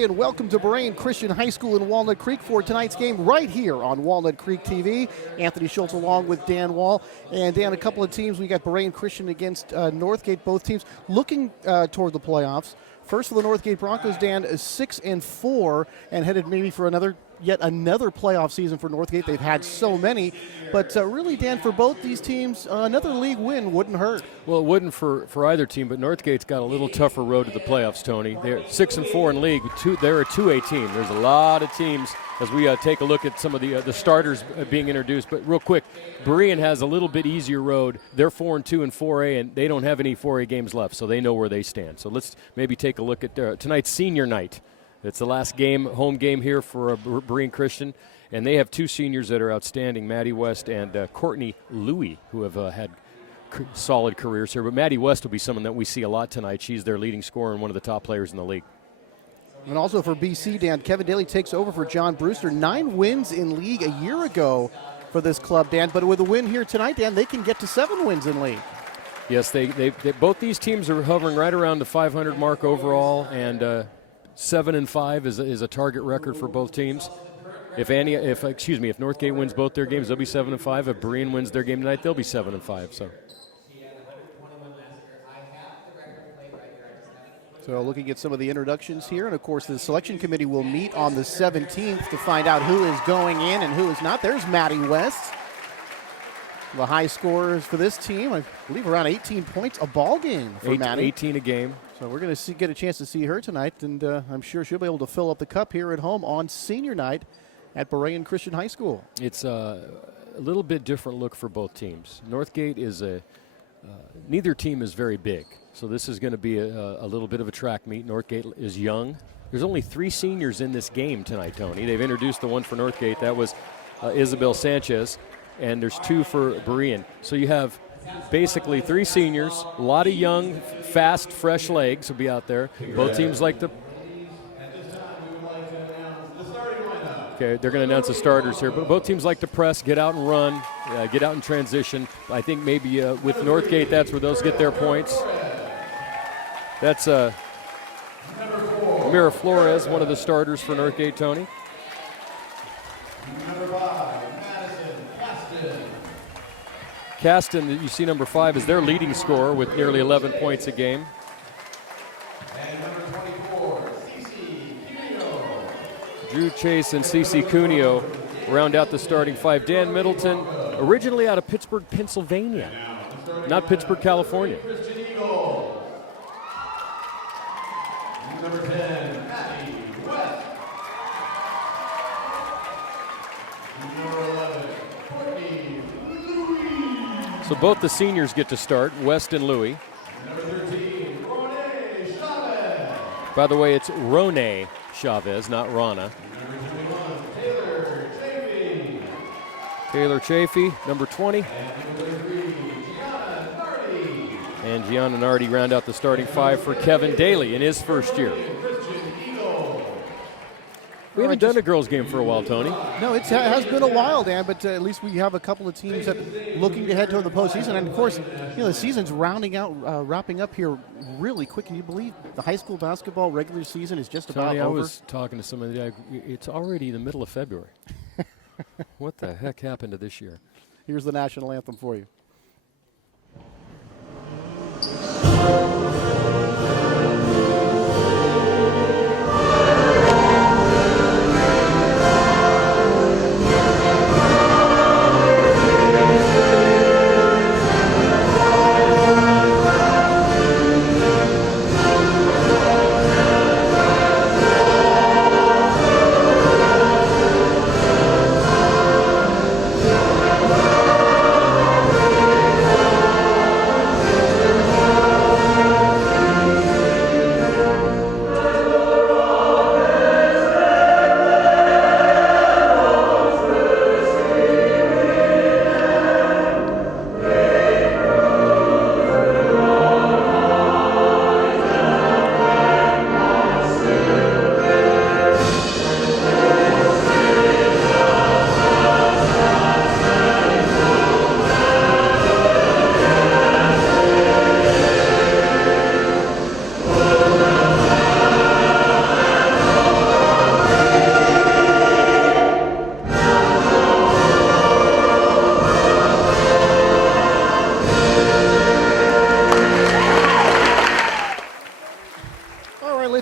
everybody, and welcome to Berean Christian High School in Walnut Creek for tonight's game right here on Walnut Creek TV. Anthony Schultz along with Dan Wall. And Dan, a couple of teams. We got Berean Christian against Northgate, both teams looking toward the playoffs. First for the Northgate Broncos, Dan, is 6-4 and headed maybe for yet another playoff season for Northgate. They've had so many. But really, Dan, for both these teams, another league win wouldn't hurt. Well, it wouldn't for either team, but Northgate's got a little tougher road to the playoffs, Tony. They're 6-4 in league. They're a 2A team. There's a lot of teams as we take a look at some of the starters being introduced. But real quick, Berean has a little bit easier road. They're 4-2 in 4A, and they don't have any 4A games left, so they know where they stand. So let's maybe take a look at tonight's senior night. It's the last game, home game here for Berean Christian, and they have two seniors that are outstanding, Maddie West and Courtney Louie, who have had solid careers here. But Maddie West will be someone that we see a lot tonight. She's their leading scorer and one of the top players in the league. And also for BC, Dan, Kevin Daly takes over for John Brewster. 9 wins in league a year ago for this club, Dan. But with a win here tonight, Dan, they can get to 7 wins in league. Yes, they both these teams are hovering right around the 500 mark overall, and 7-5 is a target record for both teams. If Northgate wins both their games, they'll be 7-5. If Berean wins their game tonight, they'll be 7-5. So looking at some of the introductions here, and of course the selection committee will meet on the 17th to find out who is going in and who is not. There's Maddie West, the high scorers for this team. I believe around 18 points a ball game for Maddie. 18 a game. So we're going to get a chance to see her tonight, and I'm sure she'll be able to fill up the cup here at home on senior night at Berean Christian High School. It's a little bit different look for both teams. Northgate is neither team is very big, so this is going to be a little bit of a track meet. Northgate is young. There's only 3 seniors in this game tonight, Tony. They've introduced the one for Northgate. That was Isabel Sanchez, and there's 2 for Berean. So you have basically 3 seniors, a lot of young, fast, fresh legs will be out there. Both teams like to. Okay, they're going to announce the starters here, but both teams like to press, get out and run, get out in transition. I think maybe with Northgate, that's where those get their points. That's Mira Flores, one of the starters for Northgate, Tony. Caston, you see number 5, is their leading scorer with nearly 11 points a game. Drew Chase and Cece Cuneo round out the starting 5. Dan Middleton, originally out of Pittsburgh, Pennsylvania, not Pittsburgh, California. Number 10, Maddie West. Number 11, Courtney Louie. So both the seniors get to start, West and Louie. Number 13, Rone Chavez. By the way, it's Rone Chavez, not Rana. Number 21, Taylor Chafee. Taylor Chafee, number 20. And number 33, Gianna Nardi. And Gianna Nardi round out the starting 5 for Kevin Daly in his first year. We haven't done a girls' game for a while, Tony. No, it has been a while, Dan, but at least we have a couple of teams that are looking to head toward the postseason. And, of course, the season's wrapping up here really quick. Can you believe the high school basketball regular season is just about Tony, over? I was talking to somebody. It's already the middle of February. What the heck happened to this year? Here's the national anthem for you.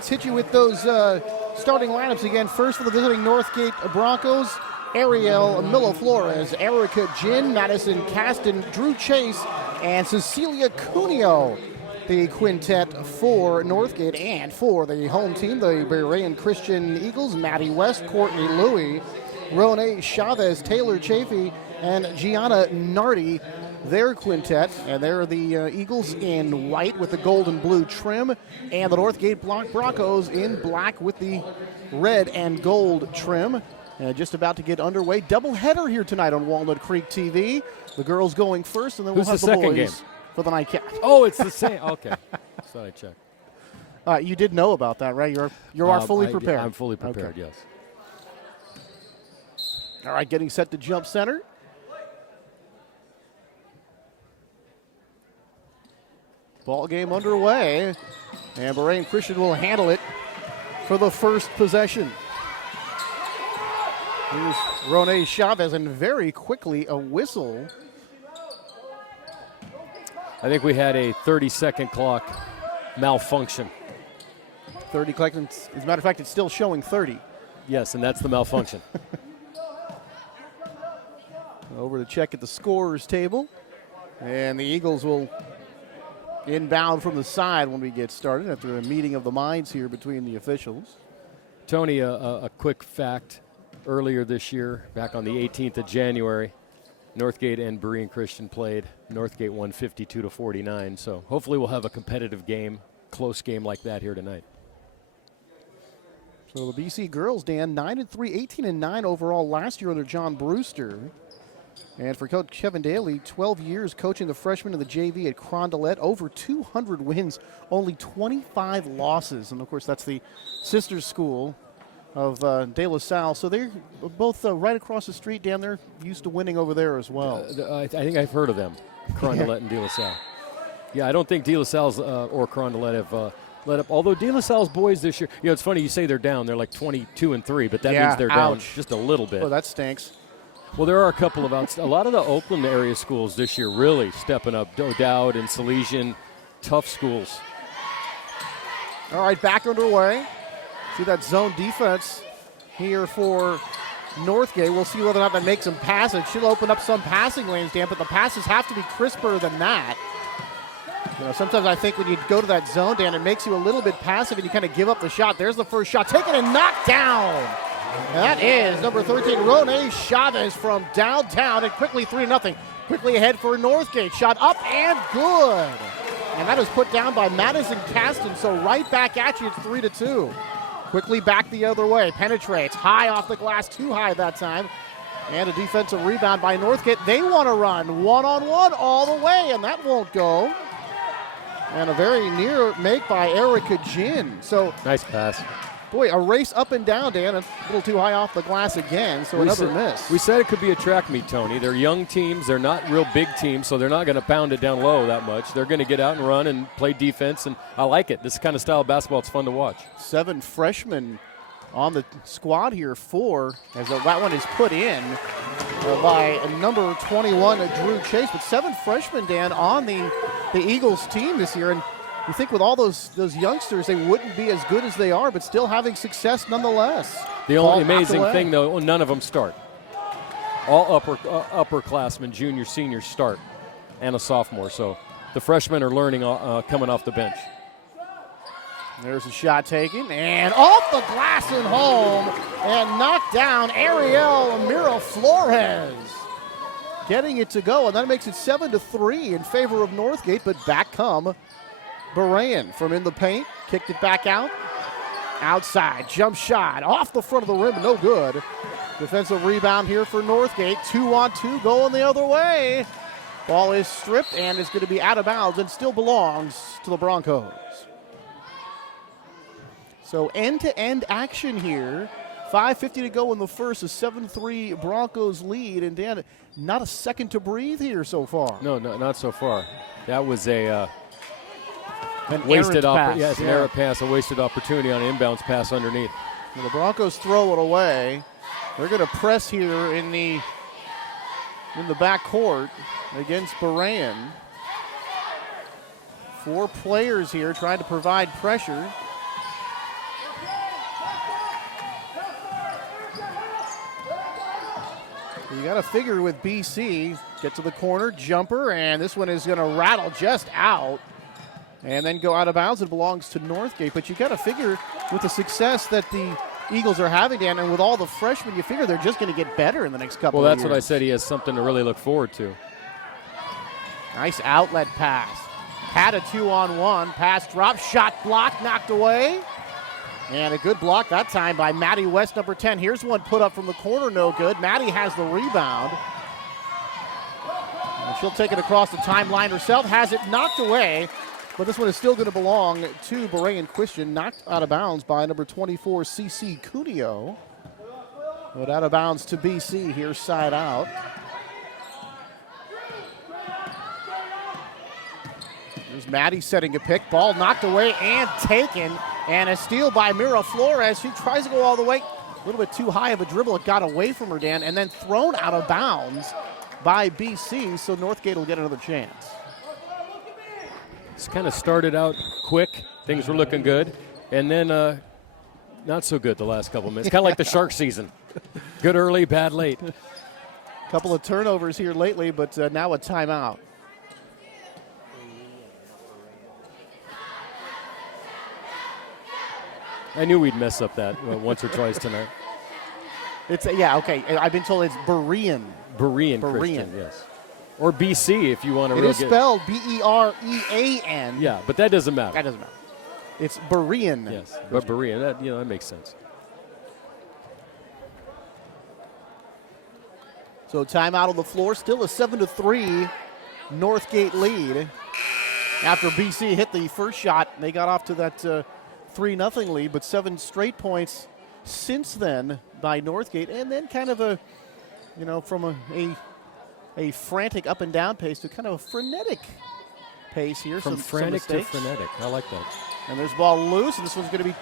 hit you with those starting lineups again. First for the visiting Northgate Broncos, Ariel Milo Flores, Erica Jin, Madison Caston, Drew Chase, and Cecilia Cuneo. The quintet for Northgate, and for the home team, the Berean Christian Eagles, Maddie West, Courtney Louie, Rone Chavez, Taylor Chafee, and Gianna Nardi, their quintet. And they're the Eagles in white with the gold and blue trim, and the Northgate Broncos in black with the red and gold trim. Just about to get underway. Doubleheader here tonight on Walnut Creek TV. The girls going first, and then we'll have the second boys game? for the nightcap. Oh, it's the same. Okay. Thought I checked. You did know about that, right? You are fully prepared. I'm fully prepared, okay. yes. All right, getting set to jump center. Ball game underway, and Berean Christian will handle it for the first possession. Here's Rone Chavez, and very quickly a whistle. I think we had a 30-second clock malfunction. 30 seconds. As a matter of fact, it's still showing 30. Yes, and that's the malfunction. Over to check at the scorer's table. And the Eagles will inbound from the side when we get started after a meeting of the minds here between the officials. Tony, a quick fact. Earlier this year, back on the 18th of January, Northgate and Berean Christian played. Northgate won 52-49, so hopefully we'll have a competitive game, close game like that here tonight. So the BC girls, Dan, 9-3, 18-9 overall last year under John Brewster. And for Coach Kevin Daly, 12 years coaching the freshmen in the JV at Crondelet, over 200 wins, only 25 losses. And, of course, that's the sister school of De La Salle. So they're both right across the street, Dan. They're used to winning over there as well. I think I've heard of them, Crondelet and De La Salle. Yeah, I don't think De La Salle's or Crondelet have let up. Although De La Salle's boys this year, it's funny you say they're down. They're like 22-3, but that means they're down just a little bit. Oh, that stinks. Well, there are a couple of a lot of the Oakland area schools this year really stepping up. O'Dowd and Salesian, tough schools. All right, back underway. See that zone defense here for Northgate. We'll see whether or not that makes them passing. She'll open up some passing lanes, Dan, but the passes have to be crisper than that. Sometimes I think when you go to that zone, Dan, it makes you a little bit passive and you kind of give up the shot. There's the first shot, taken and knocked down. That is number 13, Rone Chavez from downtown, and quickly 3-0. Quickly ahead for Northgate. Shot up and good. And that is put down by Madison Caston, so right back at you, it's 3-2. Quickly back the other way, penetrates, high off the glass, too high that time. And a defensive rebound by Northgate. They want to run one-on-one all the way, and that won't go. And a very near make by Erica Jin. So nice pass. Boy, a race up and down, Dan. A little too high off the glass again, so another miss. We said it could be a track meet, Tony. They're young teams. They're not real big teams, so they're not going to pound it down low that much. They're going to get out and run and play defense, and I like it. This kind of style of basketball, it's fun to watch. 7 freshmen on the squad here, 4, as that one is put in by number 21, Drew Chase. But 7 freshmen, Dan, on the Eagles team this year, and you think with all those youngsters, they wouldn't be as good as they are, but still having success nonetheless. The only amazing thing, though, none of them start. All upperclassmen, juniors, seniors start, and a sophomore. So the freshmen are learning coming off the bench. There's a shot taken, and off the glass and home, and knocked down Ariel Miro Flores. Getting it to go, and that makes it 7-3 in favor of Northgate, but back come Berean from in the paint, kicked it back out. Outside, jump shot, off the front of the rim, no good. Defensive rebound here for Northgate. 2-on-2 going the other way. Ball is stripped and is going to be out of bounds and still belongs to the Broncos. So end-to-end action here. 5:50 to go in the first, a 7-3 Broncos lead. And Dan, not a second to breathe here so far. No, not so far. That was a an wasted pass. Yes, an errant pass, a wasted opportunity on an inbounds pass underneath. Well, the Broncos throw it away. They're going to press here in the backcourt against Berean. 4 players here trying to provide pressure. You got to figure with BC, get to the corner, jumper, and this one is going to rattle just out and then go out of bounds. It belongs to Northgate, but you got to figure with the success that the Eagles are having, Dan, and with all the freshmen, you figure they're just going to get better in the next couple of years. Well, that's what I said. He has something to really look forward to. Nice outlet pass. Had a 2-on-1. Pass drop, shot block, knocked away. And a good block that time by Maddie West, number 10. Here's one put up from the corner, no good. Maddie has the rebound. And she'll take it across the timeline herself, has it knocked away. But this one is still going to belong to Berean Christian, knocked out of bounds by number 24, CC Cuneo. But out of bounds to BC, here's side out. There's Maddie setting a pick. Ball knocked away and taken. And a steal by Mira Flores. She tries to go all the way. A little bit too high of a dribble. It got away from her, Dan, and then thrown out of bounds by BC. So Northgate will get another chance. It's kind of started out quick. Things were looking good. And then not so good the last couple minutes. Kind of like the Shark season. Good early, bad late. Couple of turnovers here lately, but now a timeout. I knew we'd mess up that once or twice tonight. It's yeah, okay. I've been told it's Berean. Berean Christian, yes. Or BC if you want to. It is spelled B-E-R-E-A-N. Yeah, but that doesn't matter. That doesn't matter. It's Berean. Yes, but Berean, that makes sense. So timeout on the floor. Still a 7-3 Northgate lead. After BC hit the first shot, they got off to that 3-0 lead, but 7 straight points since then by Northgate, and then kind of from a frantic up and down pace to kind of a frenetic pace here. From frantic to frenetic. I like that. And there's ball loose, and this one's going to be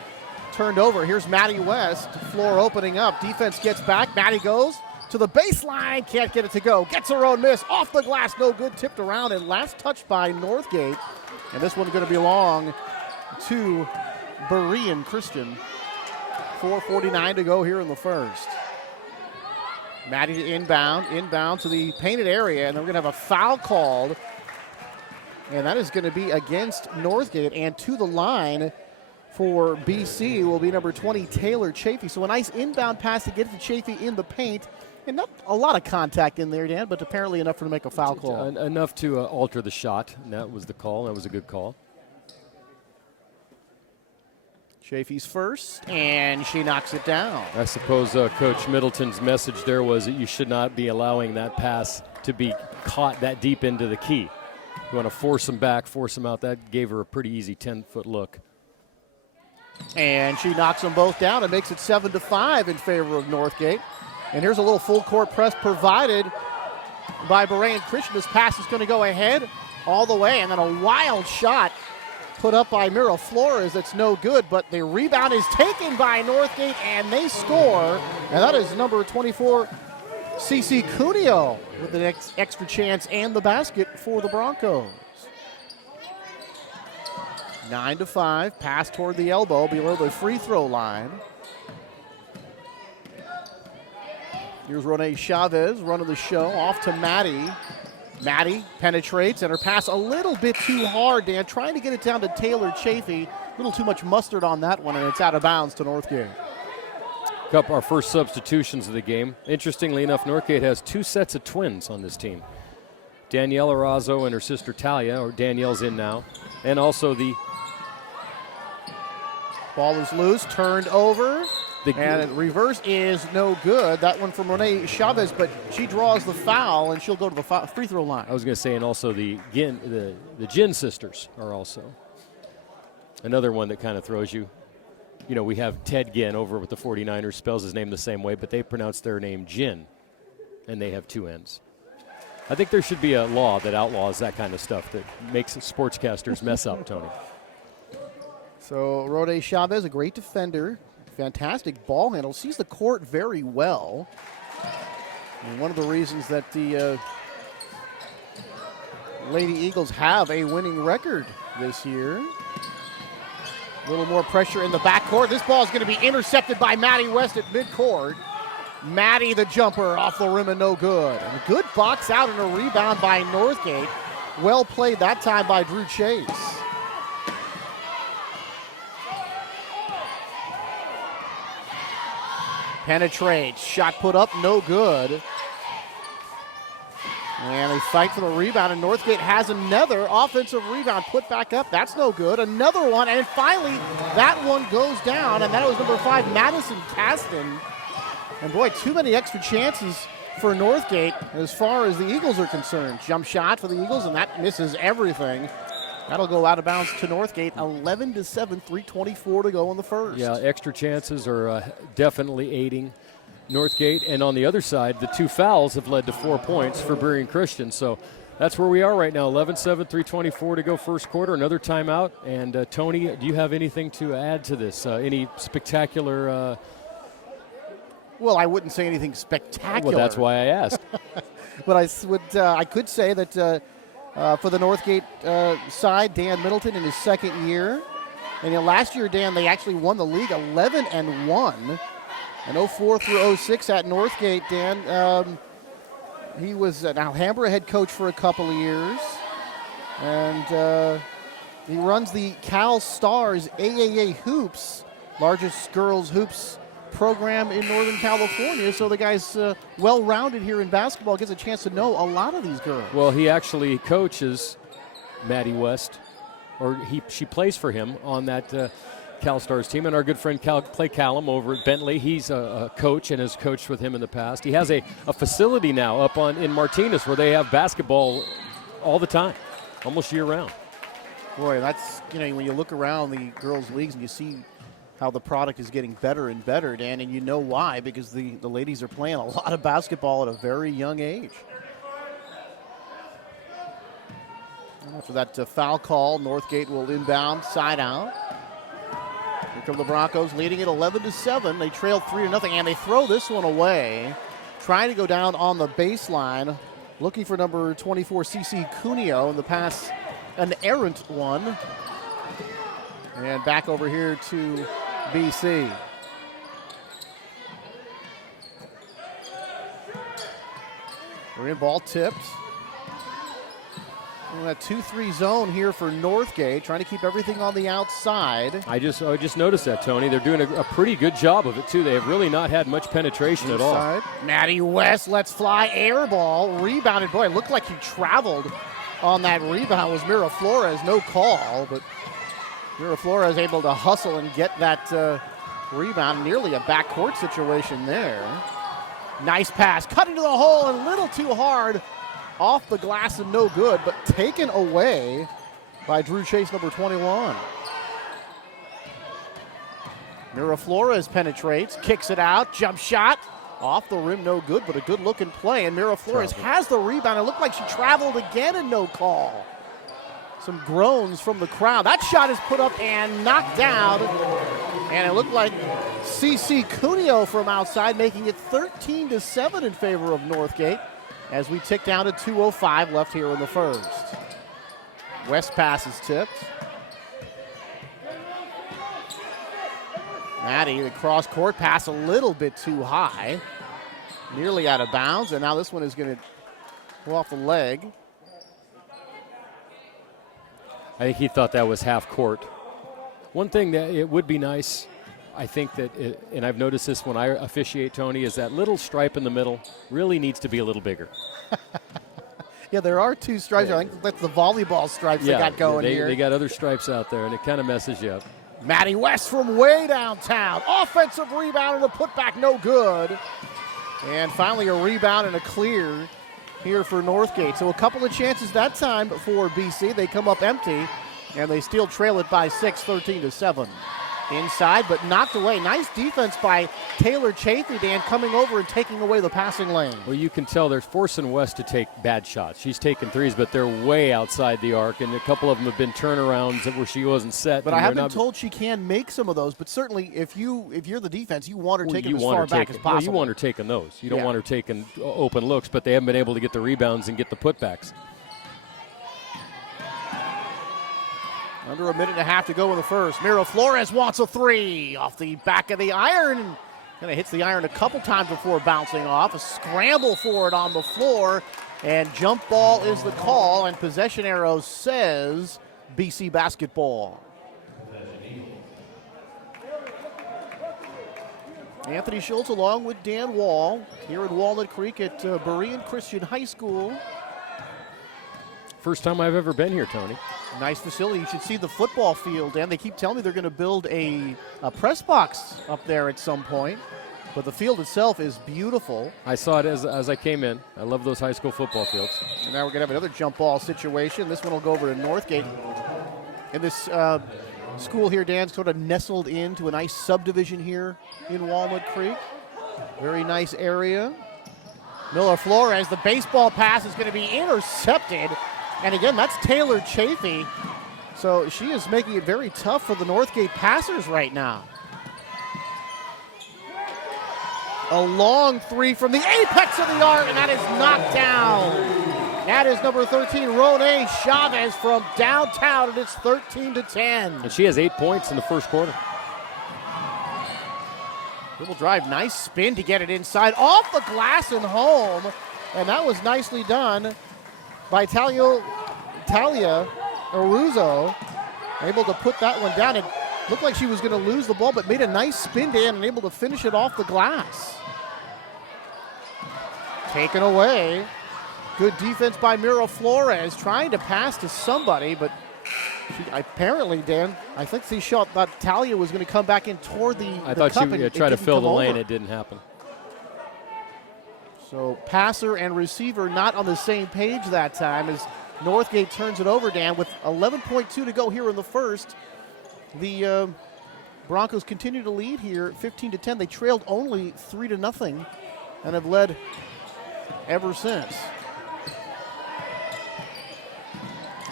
turned over. Here's Maddie West, floor opening up. Defense gets back. Maddie goes to the baseline, can't get it to go. Gets her own miss, off the glass, no good, tipped around, and last touch by Northgate. And this one's going to belong to Berean Christian. 4:49 to go here in the first. Maddie inbound to the painted area, and we're going to have a foul called. And that is going to be against Northgate, and to the line for BC will be number 20, Taylor Chafee. So a nice inbound pass to get to Chafee in the paint. And not a lot of contact in there, Dan, but apparently enough for to make a foul call. Enough to alter the shot, and that was the call. That was a good call. Chafee's first, and she knocks it down. I suppose Coach Middleton's message there was that you should not be allowing that pass to be caught that deep into the key. You want to force them back, force them out. That gave her a pretty easy 10-foot look. And she knocks them both down and makes it 7-5 in favor of Northgate. And here's a little full court press provided by Berean Christian. This pass is going to go ahead all the way, and then a wild shot put up by Mira Flores. That's no good, but the rebound is taken by Northgate, and they score. And that is number 24, CC Cuneo, with the next extra chance and the basket for the Broncos. 9-5, pass toward the elbow below the free throw line. Here's Renee Chavez running the show off to Maddie. Maddie penetrates, and her pass a little bit too hard, Dan, trying to get it down to Taylor Chafee. A little too much mustard on that one, and it's out of bounds to Northgate. Our first substitutions of the game. Interestingly enough, Northgate has 2 sets of twins on this team. Danielle Arazo and her sister Talia, or Danielle's in now, and also the ball is loose, turned over. And reverse is no good. That one from Renee Chavez, but she draws the foul, and she'll go to the free throw line. I was going to say, and also the Ginn sisters are also another one that kind of throws you. You know, we have Ted Ginn over with the 49ers, spells his name the same way, but they pronounce their name Ginn, and they have 2 N's. I think there should be a law that outlaws that kind of stuff that makes sportscasters mess up, Tony. So Renee Chavez, a great defender. Fantastic ball handle, sees the court very well. And one of the reasons that the Lady Eagles have a winning record this year. A little more pressure in the backcourt. This ball is going to be intercepted by Maddie West at midcourt. Maddie the jumper off the rim and no good. And a good box out and a rebound by Northgate. Well played that time by Drew Chase. Penetrates, shot put up, no good. And they fight for the rebound, and Northgate has another offensive rebound put back up. That's no good. Another one, and finally that one goes down, and that was number 5, Madison Caston. And boy, too many extra chances for Northgate as far as the Eagles are concerned. Jump shot for the Eagles, and that misses everything. That'll go out of bounds to Northgate. 11-7, 3:24 to go in the first. Yeah, extra chances are definitely aiding Northgate. And on the other side, the 2 fouls have led to 4 points for Berean Christian. So that's where we are right now. 11-7, 3:24 to go first quarter. Another timeout. And Tony, do you have anything to add to this? Any spectacular? Well, I wouldn't say anything spectacular. Well, that's why I asked. But I could say that for the Northgate side, Dan Middleton in his second year. And last year, Dan, they actually won the league 11-1. And 04 through 06 at Northgate, Dan. He was an Alhambra head coach for a couple of years. And he runs the Cal Stars AAA Hoops, largest girls hoops program in Northern California. So the guy's well-rounded here in basketball, gets a chance to know a lot of these girls. Well, he actually coaches Maddie West, or she plays for him on that Cal Stars team. And our good friend Clay Callum over at Bentley, he's a coach and has coached with him in the past. He has a facility now up in Martinez where they have basketball all the time, almost year-round. Boy, that's, when you look around the girls' leagues and you see how the product is getting better and better, Dan, and you know why, because the ladies are playing a lot of basketball at a very young age. And after that foul call, Northgate will inbound, side out. Here come the Broncos, leading it 11-7. They trail 3-0, and they throw this one away. Trying to go down on the baseline, looking for number 24, CC Cuneo, and the pass, an errant one. And back over here to BC. We're in ball tipped. A 2-3 zone here for Northgate, trying to keep everything on the outside. I just noticed that, Tony. They're doing a pretty good job of it, too. They have really not had much penetration at all. Maddie West lets fly, air ball, rebounded. Boy, it looked like he traveled on that rebound. Was Mira Flores, no call, but Mira Flores able to hustle and get that rebound. Nearly a backcourt situation there. Nice pass, cut into the hole and a little too hard. Off the glass and no good, but taken away by Drew Chase, number 21. Mira Flores penetrates, kicks it out, jump shot. Off the rim, no good, but a good looking play. And Mira Flores has the rebound. It looked like she traveled again and no call. Some groans from the crowd. That shot is put up and knocked down. And it looked like CC Cuneo from outside, making it 13-7 in favor of Northgate, as we tick down to 2:05 left here in the first. West pass is tipped. Maddie, the cross-court pass a little bit too high. Nearly out of bounds, and now this one is going to go off the leg. I think he thought that was half court. One thing that it would be nice, I think that, and I've noticed this when I officiate, Tony, is that little stripe in the middle really needs to be a little bigger. Yeah, there are 2 stripes. I think that's the volleyball stripes they got going here. They got other stripes out there, and it kind of messes you up. Maddie West from way downtown. Offensive rebound and a putback, no good. And finally a rebound and a clear here for Northgate. So a couple of chances that time for BC. They come up empty, and they still trail it by 6, 13-7. Inside, but knocked away. Nice defense by Taylor Chafee, Dan, coming over and taking away the passing lane. Well, you can tell they're forcing West to take bad shots. She's taking threes, but they're way outside the arc, and a couple of them have been turnarounds where she wasn't set. But I have been told she can make some of those, but certainly if you're the defense, you want her taking as far back as possible. Well, you want her taking those. You don't want her taking open looks, but they haven't been able to get the rebounds and get the putbacks. Under a minute and a half to go in the first. Mira Flores wants a 3 off the back of the iron. Kind of hits the iron a couple times before bouncing off. A scramble for it on the floor. And jump ball is the call. And possession arrow says BC basketball. Anthony Schultz along with Dan Wall here at Walnut Creek at Berean Christian High School. First time I've ever been here, Tony. Nice facility. You should see the football field, Dan. They keep telling me they're going to build a press box up there at some point. But the field itself is beautiful. I saw it as I came in. I love those high school football fields. And now we're going to have another jump ball situation. This one will go over to Northgate. And this school here, Dan, sort of nestled into a nice subdivision here in Walnut Creek. Very nice area. Miller Flores, the baseball pass is going to be intercepted. And again, that's Taylor Chafee. So she is making it very tough for the Northgate passers right now. A long three from the apex of the arc, and that is knocked down. That is number 13, Rone Chavez from downtown, and it's 13-10. And she has 8 points in the first quarter. Dribble drive, nice spin to get it inside, off the glass and home. And that was nicely done by Talia Aruzzo, able to put that one down. It looked like she was going to lose the ball, but made a nice spin down and able to finish it off the glass. Taken away. Good defense by Mira Flores, trying to pass to somebody, but she, apparently, Dan, I think she thought Talia was going to come back in toward the I thought cup she would try to fill the lane. It didn't happen. So passer and receiver not on the same page that time as Northgate turns it over, Dan, with 11.2 to go here in the first. The Broncos continue to lead here 15-10. They trailed only 3-0 and have led ever since.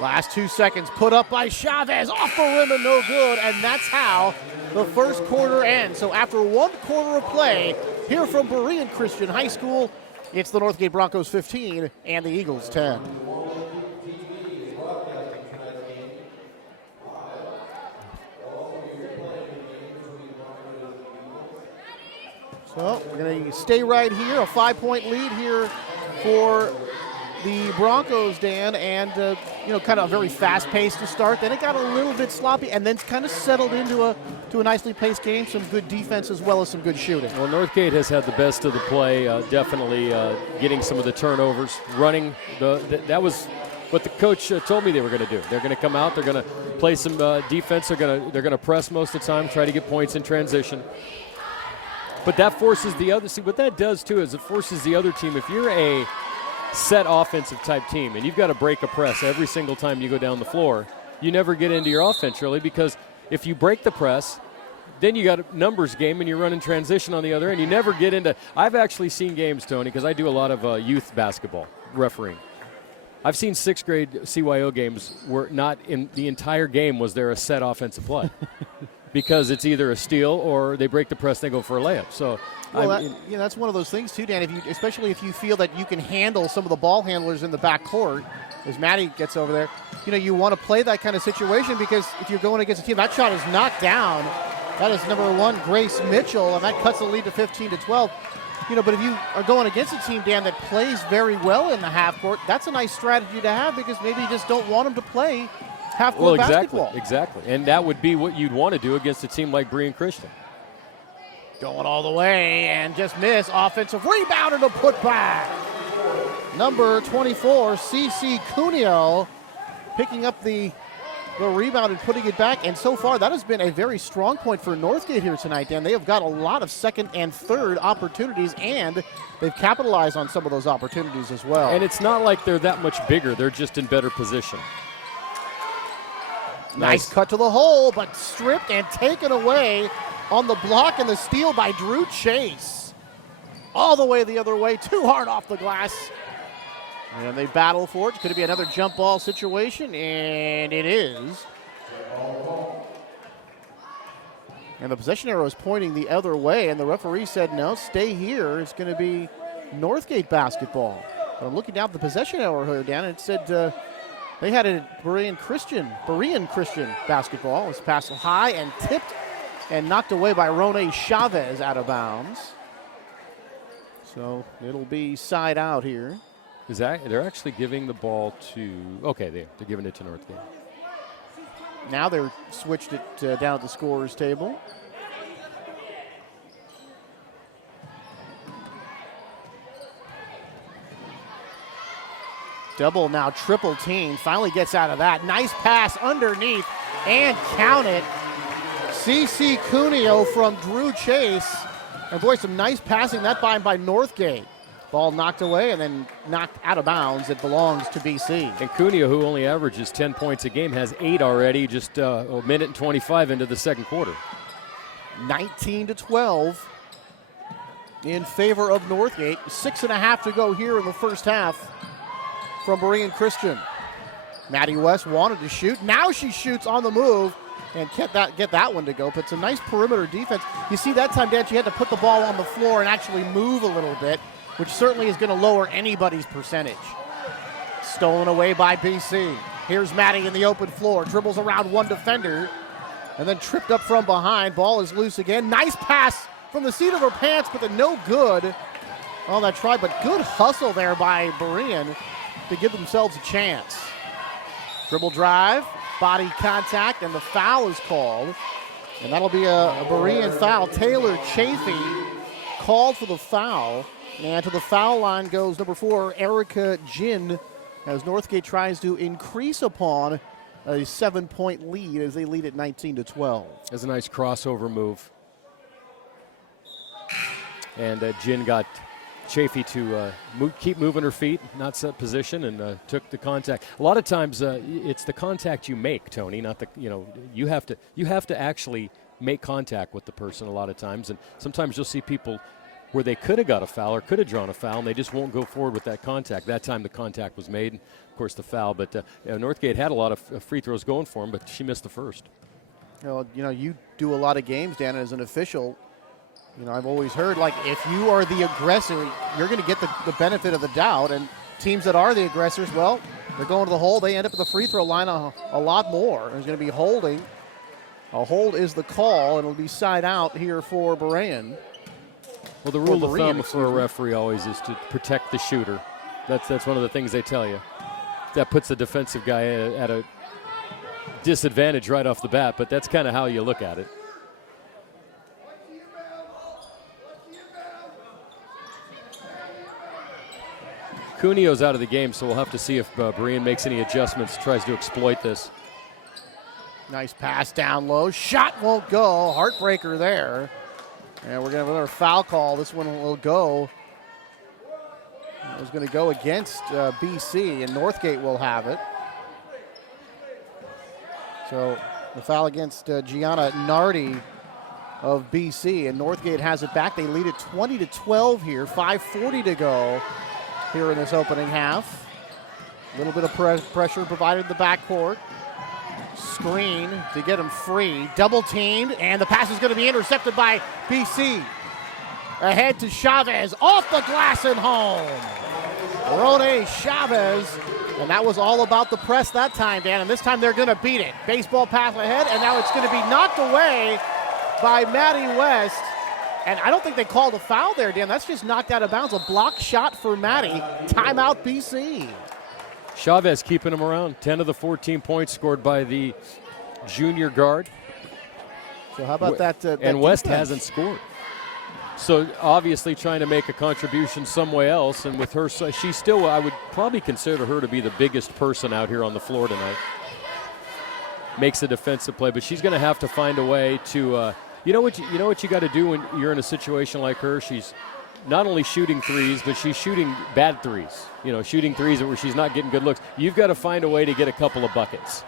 Last 2 seconds put up by Chavez, off the rim and no good, and that's how the first quarter ends. So after 1 quarter of play, here from Berean Christian High School, it's the Northgate Broncos 15 and the Eagles 10. So we're going to stay right here, a 5-point lead here for the Broncos, Dan, and kind of a very fast pace to start. Then it got a little bit sloppy, and then kind of settled into a nicely paced game. Some good defense as well as some good shooting. Well, Northgate has had the best of the play, definitely getting some of the turnovers, running. That was what the coach told me they were going to do. They're going to come out, they're going to play some defense, they're going to press most of the time, try to get points in transition. But that forces the other. See, what that does too is it forces the other team. If you're a set offensive type team and you've got to break a press every single time you go down the floor, you never get into your offense really, because if you break the press, then you got a numbers game and you're running transition on the other end. You never get into. I've actually seen games, Tony, because I do a lot of youth basketball refereeing. I've seen 6th grade CYO games where not in the entire game was there a set offensive play. Because it's either a steal or they break the press, they go for a layup. So, well, that's one of those things too, Dan. Especially if you feel that you can handle some of the ball handlers in the backcourt, as Maddie gets over there, you want to play that kind of situation, because if you're going against a team, that shot is knocked down. That is number 1, Grace Mitchell, and that cuts the lead to 15-12. But if you are going against a team, Dan, that plays very well in the half court, that's a nice strategy to have, because maybe you just don't want them to play half-court basketball. Exactly. And that would be what you'd want to do against a team like Berean Christian. Going all the way and just miss. Offensive rebound and a putback. Number 24, CeCe Cuneo, picking up the rebound and putting it back. And so far, that has been a very strong point for Northgate here tonight, Dan. They have got a lot of second and third opportunities, and they've capitalized on some of those opportunities as well. And it's not like they're that much bigger. They're just in better position. Nice cut to the hole, but stripped and taken away on the block and the steal by Drew Chase. All the way the other way, too hard off the glass. And they battle for it. Could it be another jump ball situation? And it is. And the possession arrow is pointing the other way, and the referee said, no, stay here. It's going to be Northgate basketball. But I'm looking down at the possession arrow here, Dan, and it said they had a Berean Christian basketball. It was passed high and tipped and knocked away by Rone Chavez out of bounds. So it'll be side out here. Is that they're actually giving the ball to? Okay, they're giving it to Northgate. Now they're switched it down at the scorer's table. Double, now triple team. Finally gets out of that. Nice pass underneath and count it. CC Cuneo from Drew Chase. And boy, some nice passing that by Northgate. Ball knocked away and then knocked out of bounds. It belongs to BC. And Cuneo, who only averages 10 points a game, has 8 already, just a minute and 25 into the second quarter. 19-12 in favor of Northgate. 6.5 to go here in the first half from Berean Christian. Maddie West wanted to shoot. Now she shoots on the move and get that one to go. But it's a nice perimeter defense. You see that time, Dan, she had to put the ball on the floor and actually move a little bit, which certainly is going to lower anybody's percentage. Stolen away by BC. Here's Maddie in the open floor. Dribbles around one defender and then tripped up from behind. Ball is loose again. Nice pass from the seat of her pants, but no good on that try. But good hustle there by Berean to give themselves a chance. Dribble drive, body contact, and the foul is called. And that'll be a Berean foul. Taylor Chafee called for the foul. And to the foul line goes number 4, Erica Jin, as Northgate tries to increase upon a 7-point lead as they lead at 19-12. That's a nice crossover move. And Jin got Chafee to keep moving her feet, not set position, and took the contact. A lot of times it's the contact you make, Tony, not the, you have to actually make contact with the person a lot of times. And sometimes you'll see people where they could have got a foul or could have drawn a foul, and they just won't go forward with that contact. That time the contact was made, and of course the foul. But Northgate had a lot of free throws going for him, but she missed the first. You do a lot of games, Dan, as an official. I've always heard, if you are the aggressor, you're going to get the benefit of the doubt. And teams that are the aggressors, well, they're going to the hole. They end up at the free throw line a lot more. There's going to be holding. A hold is the call, and it'll be side out here for Berean. Well, the rule of thumb for a referee always is to protect the shooter. That's one of the things they tell you. That puts the defensive guy at a disadvantage right off the bat, but that's kind of how you look at it. Cuneo's out of the game, so we'll have to see if Berean makes any adjustments, tries to exploit this. Nice pass down low. Shot won't go. Heartbreaker there. And we're going to have another foul call. This one will go. It was going to go against BC, and Northgate will have it. So the foul against Gianna Nardi of BC, and Northgate has it back. They lead it 20-12 here. 5:40 to go here in this opening half. A little bit of pressure provided in the backcourt. Screen to get him free. Double teamed, and the pass is going to be intercepted by BC. Ahead to Chavez, off the glass and home. Rone Chavez, and that was all about the press that time, Dan, and this time they're going to beat it. Baseball pass ahead, and now it's going to be knocked away by Maddie West. And I don't think they called a foul there, Dan. That's just knocked out of bounds. A block shot for Maddie. Timeout, BC. Chavez keeping him around. 10 of the 14 points scored by the junior guard. So how about that? And West hasn't scored. So obviously trying to make a contribution somewhere else. And with her, she's still, I would probably consider her to be the biggest person out here on the floor tonight. Makes a defensive play, but she's going to have to find a way to, you know what you got to do when you're in a situation like her. She's not only shooting threes, but she's shooting bad threes. Shooting threes where she's not getting good looks. You've got to find a way to get a couple of buckets.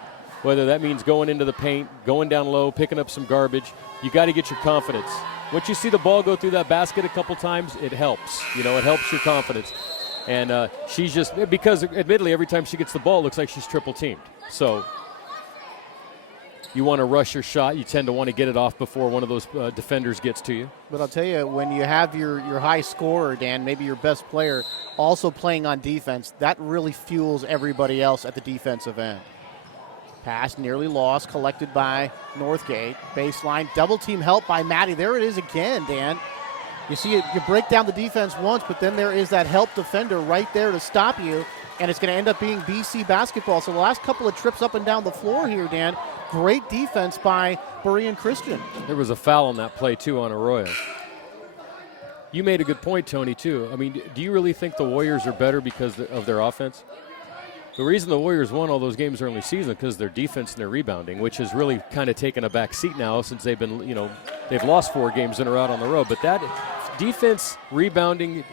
Whether that means going into the paint, going down low, picking up some garbage. You got to get your confidence. Once you see the ball go through that basket a couple times, it helps. It helps your confidence. And she's just, because admittedly every time she gets the ball, it looks like she's triple teamed. So you want to rush your shot. You tend to want to get it off before one of those defenders gets to you. But I'll tell you, when you have your high scorer, Dan, maybe your best player, also playing on defense, that really fuels everybody else at the defensive end. Pass nearly lost, collected by Northgate. Baseline, double team help by Maddie. There it is again, Dan. You see it, you break down the defense once, but then there is that help defender right there to stop you, and it's going to end up being BC basketball. So the last couple of trips up and down the floor here, Dan, great defense by Berean Christian. There was a foul on that play, too, on Arroyo. You made a good point, Tony, too. I mean, do you really think the Warriors are better because of their offense? The reason the Warriors won all those games early season because of their defense and their rebounding, which has really kind of taken a back seat now since they've been, they've lost 4 games in a row out on the road. But that defense, rebounding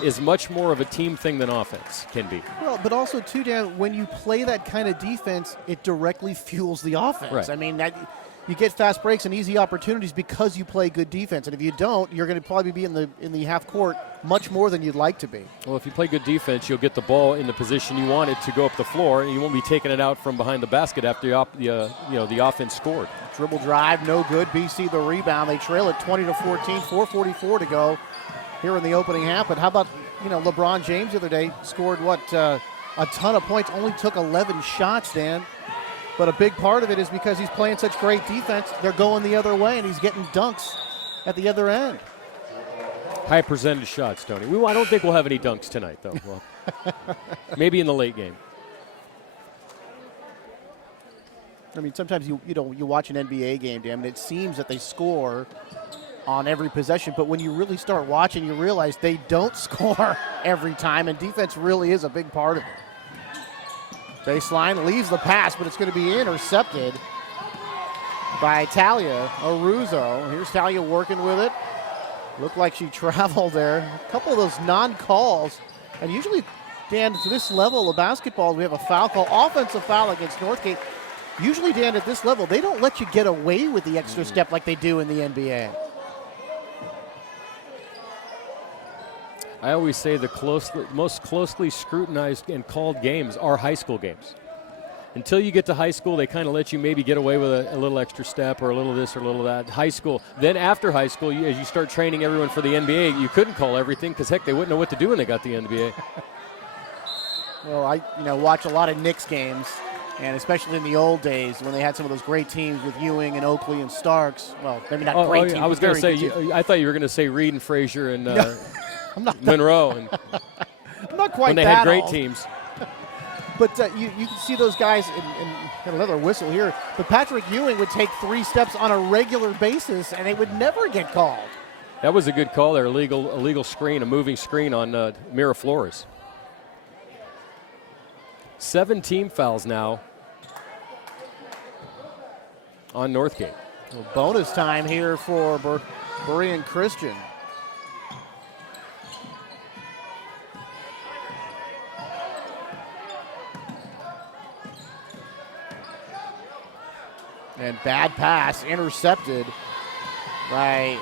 is much more of a team thing than offense can be. Well, but also, too, Dan, when you play that kind of defense, it directly fuels the offense. Right. I mean, you get fast breaks and easy opportunities because you play good defense. And if you don't, you're going to probably be in the half court much more than you'd like to be. Well, if you play good defense, you'll get the ball in the position you want it to go up the floor, and you won't be taking it out from behind the basket after the offense scored. Dribble drive, no good. BC the rebound. They trail it 20-14, 4:44 to go here in the opening half. But how about, LeBron James the other day scored a ton of points, only took 11 shots, Dan. But a big part of it is because he's playing such great defense, they're going the other way, and he's getting dunks at the other end. High percentage shots, Tony. I don't think we'll have any dunks tonight, though. Well, maybe in the late game. I mean, sometimes you watch an NBA game, Dan, and it seems that they score on every possession, but when you really start watching, you realize they don't score every time, and defense really is a big part of it. Baseline leaves the pass, but it's going to be intercepted by Talia Aruzo. Here's Talia working with it. Looked like she traveled there. A couple of those non-calls. And usually, Dan, to this level of basketball, we have a foul call, offensive foul against Northgate. Usually, Dan, at this level, they don't let you get away with the extra step like they do in the NBA. I always say the most closely scrutinized and called games are high school games. Until you get to high school, they kind of let you maybe get away with a little extra step or a little this or a little that. High school. Then after high school, as you start training everyone for the NBA, you couldn't call everything because, heck, they wouldn't know what to do when they got the NBA. Well, I watch a lot of Knicks games, and especially in the old days when they had some of those great teams with Ewing and Oakley and Starks. Well, maybe not great teams. I was going to say, I thought you were going to say Reed and Frazier and I'm not Monroe. And I'm not quite when they that had great old. teams. But you can see those guys, and another whistle here, but Patrick Ewing would take 3 steps on a regular basis, and it would never get called. That was a good call there, illegal screen, a moving screen on Mira Flores. 7 team fouls now on Northgate. Well, bonus time here for Berean Christian. And bad pass intercepted by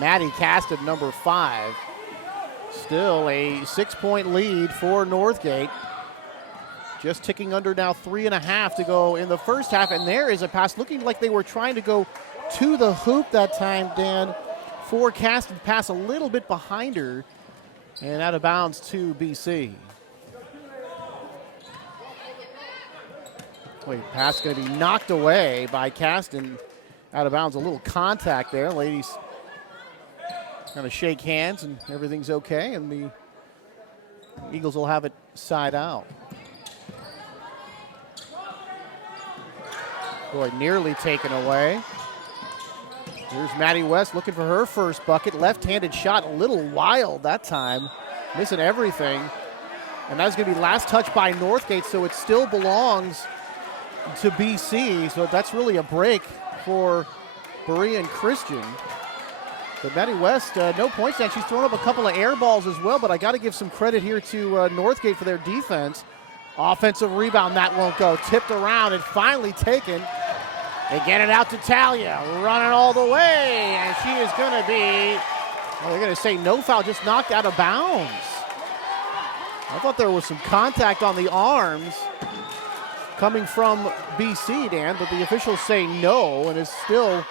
Maddie Caston, number 5. Still a 6-point lead for Northgate. Just ticking under now, 3.5 to go in the first half. And there is a pass looking like they were trying to go to the hoop that time, Dan. For Caston, pass a little bit behind her and out of bounds to BC. Wait, pass going to be knocked away by Caston. Out of bounds, a little contact there. Ladies kind of shake hands and everything's okay, and the Eagles will have it side out. Boy, nearly taken away. Here's Maddie West looking for her first bucket. Left-handed shot, a little wild that time. Missing everything. And that's going to be last touch by Northgate, so it still belongs to BC. So that's really a break for Berean Christian. But Maddie West, no points down. She's thrown up a couple of air balls as well, but I got to give some credit here to Northgate for their defense. Offensive rebound, that won't go. Tipped around and finally taken. They get it out to Talia, running all the way, and she is going to be, well, they're going to say no foul, just knocked out of bounds. I thought there was some contact on the arms coming from BC, Dan, but the officials say no, and it's still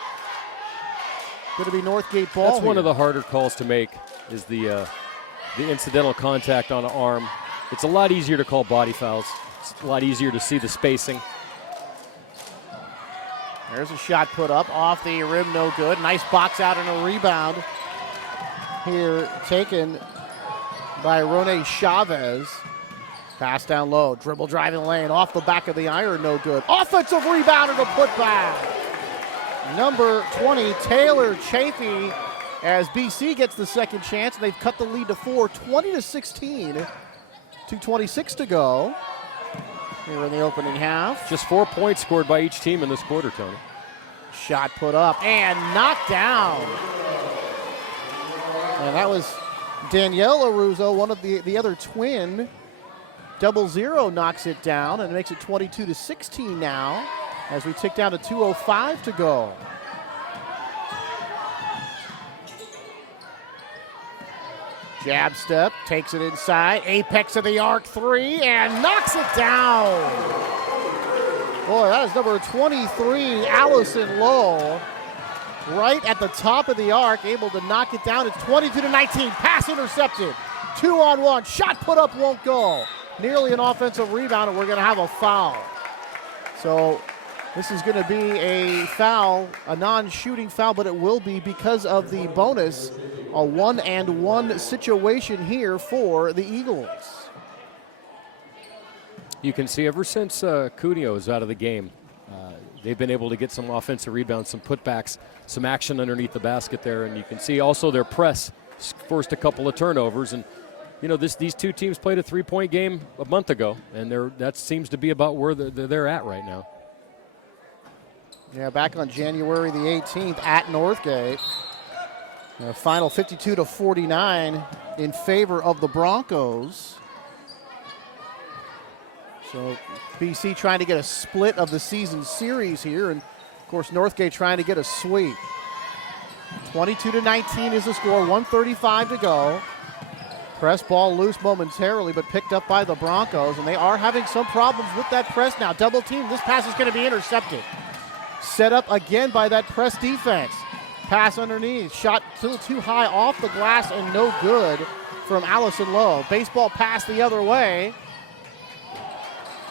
going to be Northgate ball. That's one of the harder calls to make, is the incidental contact on an arm. It's a lot easier to call body fouls. It's a lot easier to see the spacing. There's a shot put up off the rim, no good. Nice box out and a rebound here taken by Rone Chavez. Pass down low, dribble driving lane, off the back of the iron, no good. Offensive rebound and a putback. Number 20, Taylor Chafee, as BC gets the second chance, and they've cut the lead to 4, 20-16. 2:26 to go here in the opening half. Just 4 points scored by each team in this quarter, Tony. Shot put up and knocked down. And that was Danielle Aruzo, one of the other twin. 0-0 knocks it down and makes it 22-16 now as we tick down to 2:05 to go. Jab step, takes it inside, apex of the arc three, and knocks it down. Boy, that is number 23, Allison Lowe, right at the top of the arc, able to knock it down. It's 22-19, pass intercepted, 2-on-1, shot put up, won't go. Nearly an offensive rebound, and we're going to have a foul. So this is going to be a foul, a non-shooting foul, but it will be because of the bonus, a 1-and-1 situation here for the Eagles. You can see ever since Cuneo is out of the game, they've been able to get some offensive rebounds, some putbacks, some action underneath the basket there, and you can see also their press forced a couple of turnovers. And you know, these two teams played a 3-point game a month ago, and that seems to be about where they're at right now. Yeah, back on January the 18th at Northgate. Final 52-49 in favor of the Broncos. So BC trying to get a split of the season series here, and of course Northgate trying to get a sweep. 22-19 is the score, 1:35 to go. Press ball loose momentarily, but picked up by the Broncos, and they are having some problems with that press now. Double team, this pass is going to be intercepted. Set up again by that press defense. Pass underneath, shot still too high off the glass and no good from Allison Lowe. Baseball pass the other way.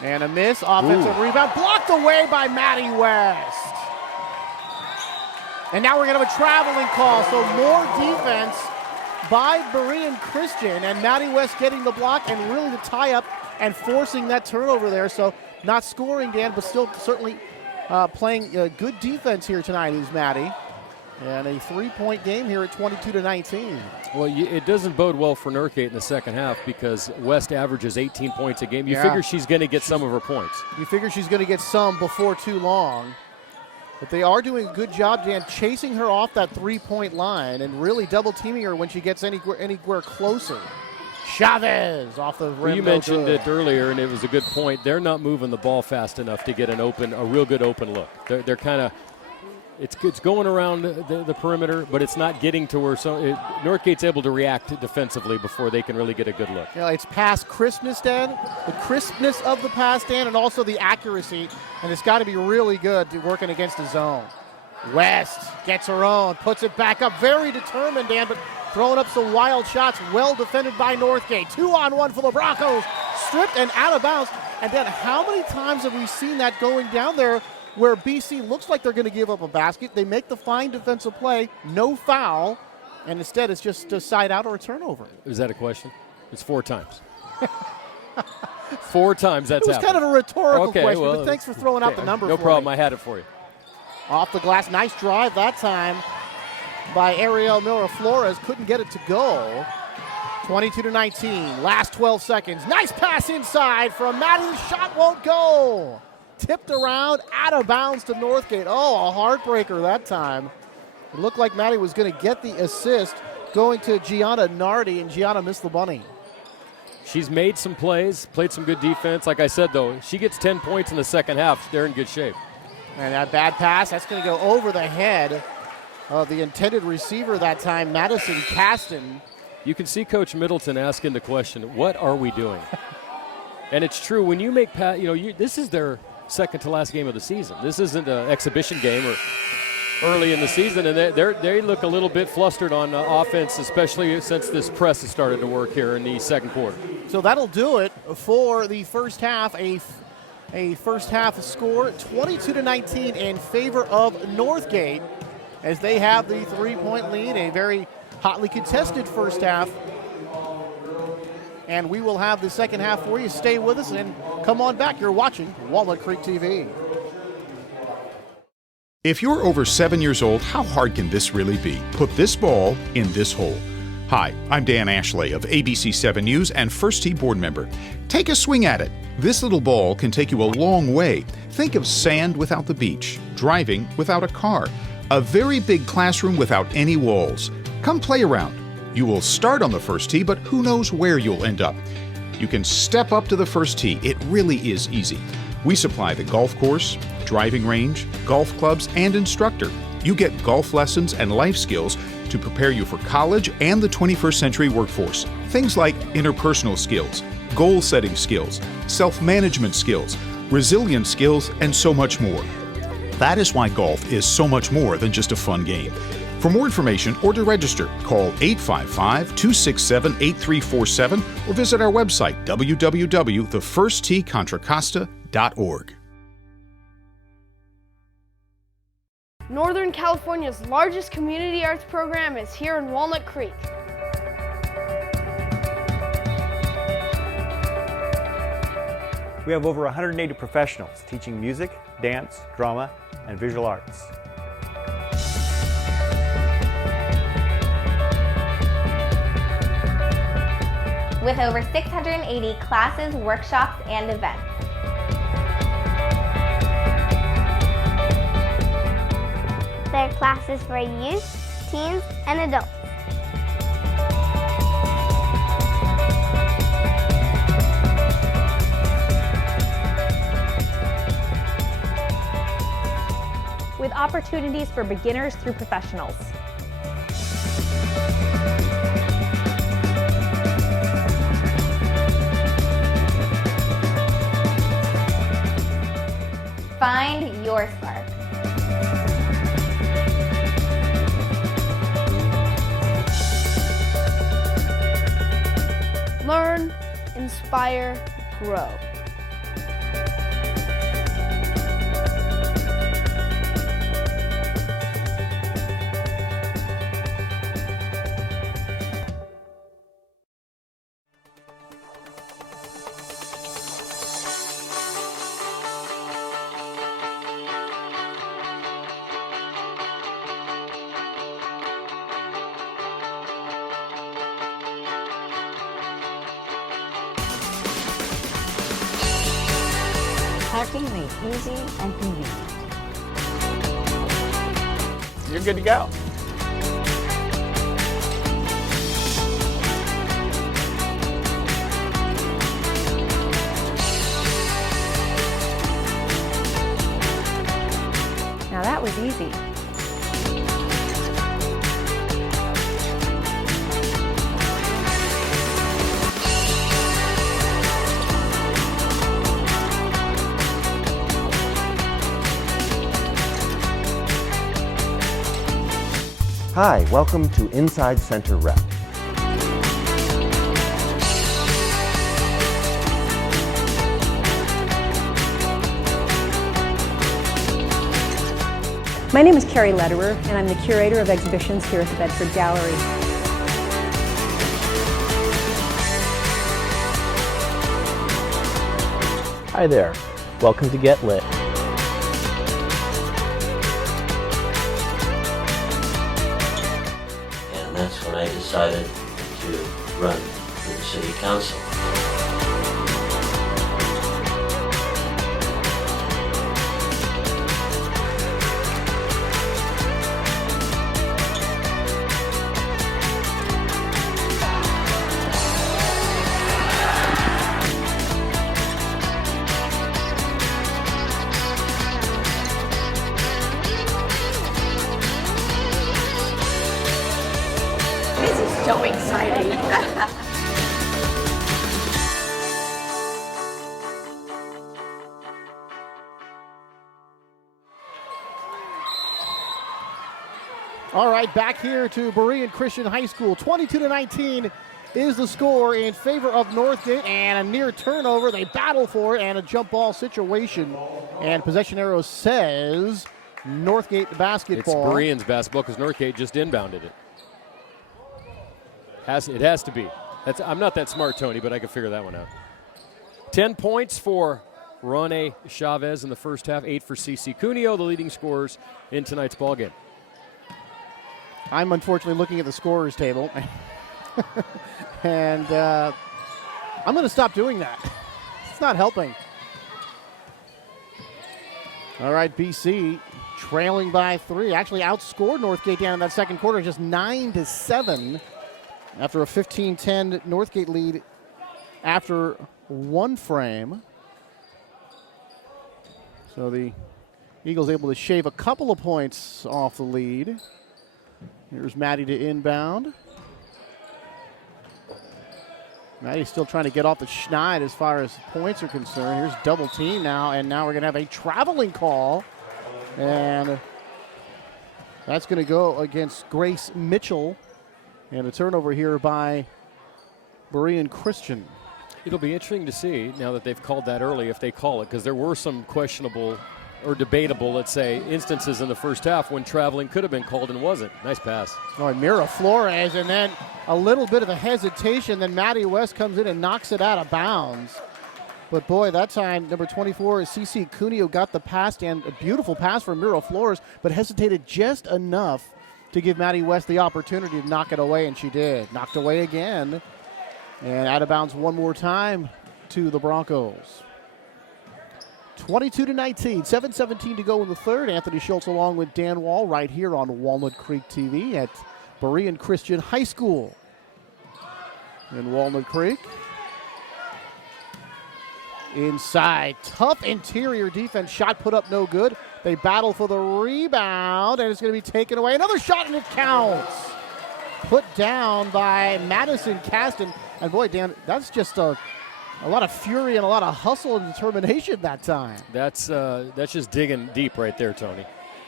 And a miss, offensive rebound, blocked away by Maddie West. And now we're going to have a traveling call, so more defense by Berean Christian, and Maddie West getting the block and really the tie-up and forcing that turnover there. So not scoring, Dan, but still certainly playing good defense here tonight is Maddie. And a 3-point game here at 22-19. Well, it doesn't bode well for Northgate in the second half because West averages 18 points a game. You figure she's going to get some of her points. You figure she's going to get some before too long. But they are doing a good job, Dan, chasing her off that 3-point line and really double-teaming her when she gets anywhere closer. Chavez off the rim. Well, you mentioned it earlier, and it was a good point. They're not moving the ball fast enough to get a real good open look. They're kind of it's going around the perimeter, but it's not getting to where Northgate's able to react defensively before they can really get a good look. Yeah, it's pass crispness, Dan, the crispness of the pass, Dan, and also the accuracy, and it's got to be really good working against the zone. West gets her own, puts it back up, very determined, Dan, but throwing up some wild shots, well defended by Northgate. 2-on-1 for the Broncos, stripped and out of bounds. And then how many times have we seen that going down there where BC looks like they're going to give up a basket, they make the fine defensive play, no foul, and instead it's just a side out or a turnover. Is that a question? It's 4 times. 4 times that's happened. It was kind of a rhetorical question, but thanks for throwing out the number for me. No problem, I had it for you. Off the glass, nice drive that time by Ariel Miller-Flores, couldn't get it to go. 22-19, last 12 seconds. Nice pass inside from Maddie, shot won't go. Tipped around, out of bounds to Northgate. Oh, a heartbreaker that time. It looked like Maddie was going to get the assist going to Gianna Nardi, and Gianna missed the bunny. She's made some plays, played some good defense. Like I said, though, she gets 10 points in the second half. They're in good shape. And that bad pass, that's going to go over the head of the intended receiver that time, Madison Caston. You can see Coach Middleton asking the question, what are we doing? And it's true, when you make this is their second to last game of the season. This isn't an exhibition game or early in the season, and they look a little bit flustered on offense, especially since this press has started to work here in the second quarter. So that'll do it for the first half. A a first half score, 22-19 in favor of Northgate, as they have the 3-point lead, a very hotly contested first half. And we will have the second half for you. Stay with us and come on back. You're watching Walnut Creek TV. If you're over 7 years old, how hard can this really be? Put this ball in this hole. Hi, I'm Dan Ashley of ABC 7 News and First Tee board member. Take a swing at it. This little ball can take you a long way. Think of sand without the beach, driving without a car, a very big classroom without any walls. Come play around. You will start on the first tee, but who knows where you'll end up. You can step up to the first tee. It really is easy. We supply the golf course, driving range, golf clubs, and instructor. You get golf lessons and life skills to prepare you for college and the 21st century workforce. Things like interpersonal skills, goal-setting skills, self-management skills, resilience skills, and so much more. That is why golf is so much more than just a fun game. For more information or to register, call 855-267-8347 or visit our website, www.thefirstteecontracosta.org. Northern California's largest community arts program is here in Walnut Creek. We have over 180 professionals teaching music, dance, drama, and visual arts. With over 680 classes, workshops, and events. There are classes for youth, teens, and adults. With opportunities for beginners through professionals. Find your spark. Learn, inspire, grow. Parking made easy and convenient. You're good to go. Now that was easy. Hi, welcome to Inside Center Rep. My name is Carrie Lederer, and I'm the curator of exhibitions here at the Bedford Gallery. Hi there, welcome to Get Lit. And that's when I decided to run for the city council. This is so exciting. All right, back here to Berean Christian High School, 22-19 is the score in favor of Northgate, and a near turnover. They battle for it, and a jump ball situation. And possession arrow says Northgate basketball. It's Berean's basketball because Northgate just inbounded it. It has to be. I'm not that smart, Tony, but I can figure that one out. 10 points for Ronnie Chavez in the first half, 8 for CC Cuneo, the leading scorers in tonight's ballgame. I'm unfortunately looking at the scorers table, and I'm going to stop doing that. It's not helping. All right, BC trailing by 3. Actually outscored Northgate down in that second quarter, just 9-7 after a 15-10 Northgate lead after one frame. So the Eagles able to shave a couple of points off the lead. Here's Maddie to inbound. Maddie's still trying to get off the schneid as far as points are concerned. Here's double team now, and now we're going to have a traveling call. And that's going to go against Grace Mitchell. And a turnover here by Berean Christian. It'll be interesting to see, now that they've called that early, if they call it, because there were some questionable or debatable, let's say, instances in the first half when traveling could have been called and wasn't. Nice pass. Oh, and Mira Flores, and then a little bit of a hesitation. Then Maddie West comes in and knocks it out of bounds. But boy, that time, number 24, CC Cuneo got the pass, and a beautiful pass from Mira Flores, but hesitated just enough to give Maddie West the opportunity to knock it away, and she did. Knocked away again. And out of bounds one more time to the Broncos. 22-19, 7:17 to go in the third. Anthony Schultz along with Dan Wall right here on Walnut Creek TV at Berean Christian High School in Walnut Creek. Inside, tough interior defense. Shot put up no good. They battle for the rebound, and it's going to be taken away. Another shot, and it counts. Put down by Madison Caston. And boy, Dan, that's just a lot of fury and a lot of hustle and determination that time. That's just digging deep right there, Tony.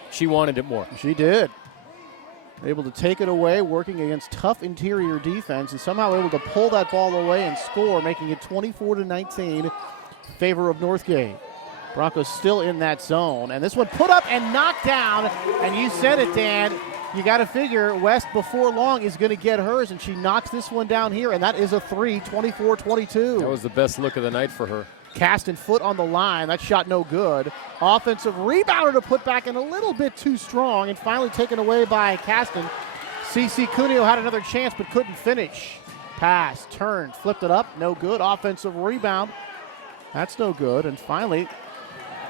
She wanted it more. She did. Able to take it away, working against tough interior defense, and somehow able to pull that ball away and score, making it 24-19 in favor of Northgate. Broncos still in that zone, and this one put up and knocked down, and you said it, Dan. You got to figure West before long is going to get hers, and she knocks this one down here, and that is a 3, 24-22. That was the best look of the night for her. Caston foot on the line. That shot no good. Offensive rebounder to put back in a little bit too strong, and finally taken away by Caston. CC Cuneo had another chance but couldn't finish. Pass, turned, flipped it up, no good. Offensive rebound. That's no good, and finally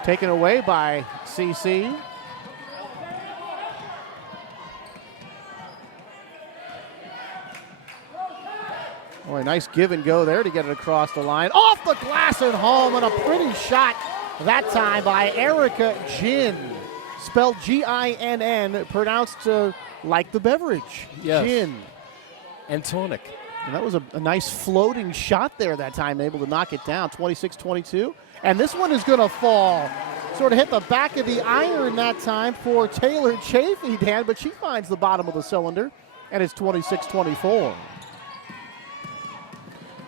taken away by CC. Boy, nice give and go there to get it across the line. Off the glass and home, and a pretty shot that time by Erica Ginn. Spelled G-I-N-N, pronounced like the beverage. Yes. Gin. And tonic. And that was a nice floating shot there that time, able to knock it down, 26-22. And this one is going to fall. Sort of hit the back of the iron that time for Taylor Chafee, Dan, but she finds the bottom of the cylinder, and it's 26-24.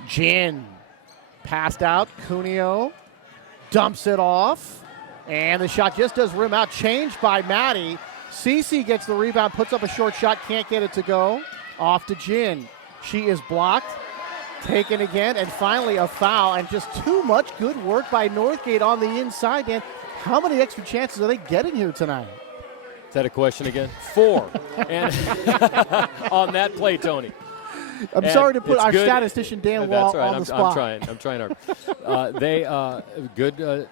Gin passed out. Cuneo dumps it off, and the shot just does rim out. Changed by Maddie. Cece gets the rebound, puts up a short shot, can't get it to go. Off to Gin. She is blocked, taken again, and finally a foul, and just too much good work by Northgate on the inside. Dan, how many extra chances are they getting here tonight? Is that a question again? 4. And on that play, Tony. I'm sorry to put our statistician Dan Wall on the spot. I'm trying hard. They good,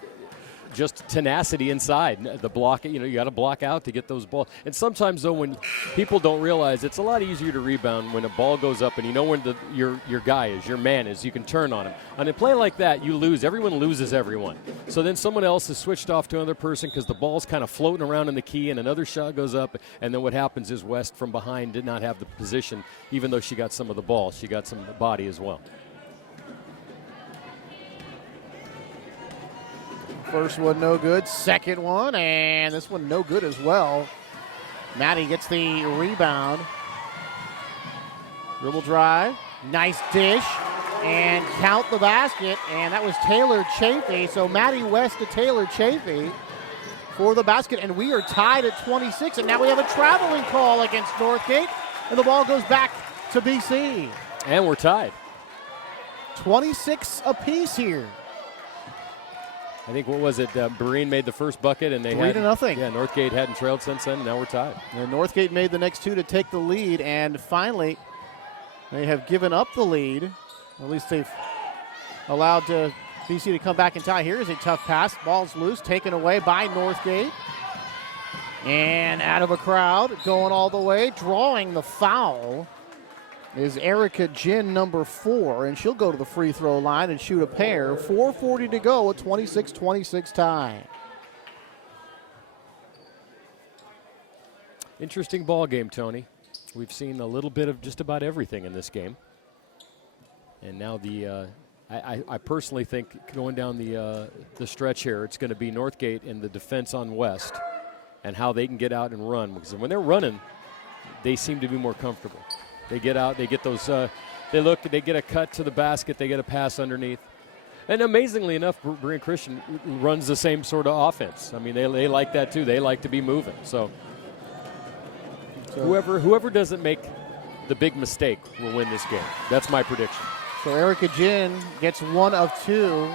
just tenacity inside the block. You got to block out to get those balls. And sometimes though, when people don't realize, it's a lot easier to rebound when a ball goes up and you know when your guy is, your man is. You can turn on him. On a play like that, you lose. Everyone loses everyone. So then someone else is switched off to another person because the ball's kind of floating around in the key, and another shot goes up. And then what happens is West from behind did not have the position, even though she got some of the ball. She got some body as well. First one no good, second one, and this one no good as well. Maddie gets the rebound. Dribble drive, Nice dish, and count the basket, and that was Taylor Chafee. So Maddie West to Taylor Chafee for the basket, and we are tied at 26, and now we have a traveling call against Northgate, and the ball goes back to BC. And we're tied. 26 apiece here. I think, what was it, Berean made the first bucket, and they 3-0. Yeah, Northgate hadn't trailed since then, and now we're tied. And Northgate made the next two to take the lead, and finally they have given up the lead. At least they've allowed BC to come back and tie. Here is a tough pass. Ball's loose, taken away by Northgate. And out of a crowd, going all the way, drawing the foul is Erica Jin, number 4, and she'll go to the free throw line and shoot a pair. 4:40 to go, a 26-26 tie. Interesting ball game, Tony. We've seen a little bit of just about everything in this game. And now I personally think going down the stretch here, it's going to be Northgate and the defense on West and how they can get out and run. Because when they're running, they seem to be more comfortable. They get out, they get those, they get a cut to the basket, they get a pass underneath. And amazingly enough, Berean Christian runs the same sort of offense. I mean, they like that too. They like to be moving. So whoever doesn't make the big mistake will win this game. That's my prediction. So Erica Jin gets 1 of 2.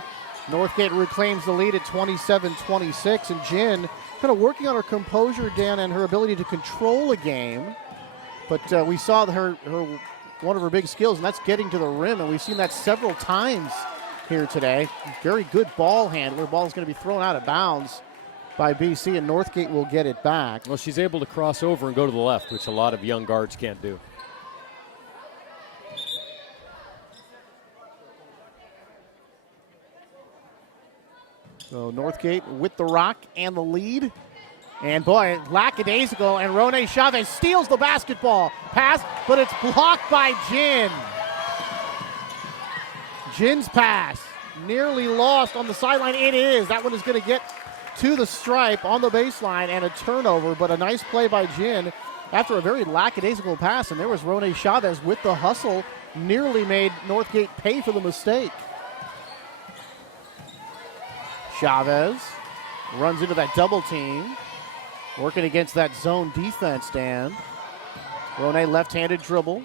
Northgate reclaims the lead at 27-26, and Jin kind of working on her composure, Dan, and her ability to control a game. But we saw one of her big skills, and that's getting to the rim, and we've seen that several times here today. Very good ball handler. Ball's going to be thrown out of bounds by BC, and Northgate will get it back. Well, she's able to cross over and go to the left, which a lot of young guards can't do. So Northgate with the rock and the lead. And boy, lackadaisical, and Rone Chavez steals the basketball. Pass, but it's blocked by Jin. Jin's pass, nearly lost on the sideline. It is. That one is going to get to the stripe on the baseline, and a turnover, but a nice play by Jin after a very lackadaisical pass. And there was Rone Chavez with the hustle, nearly made Northgate pay for the mistake. Chavez runs into that double team. Working against that zone defense, Dan. Rone left-handed dribble.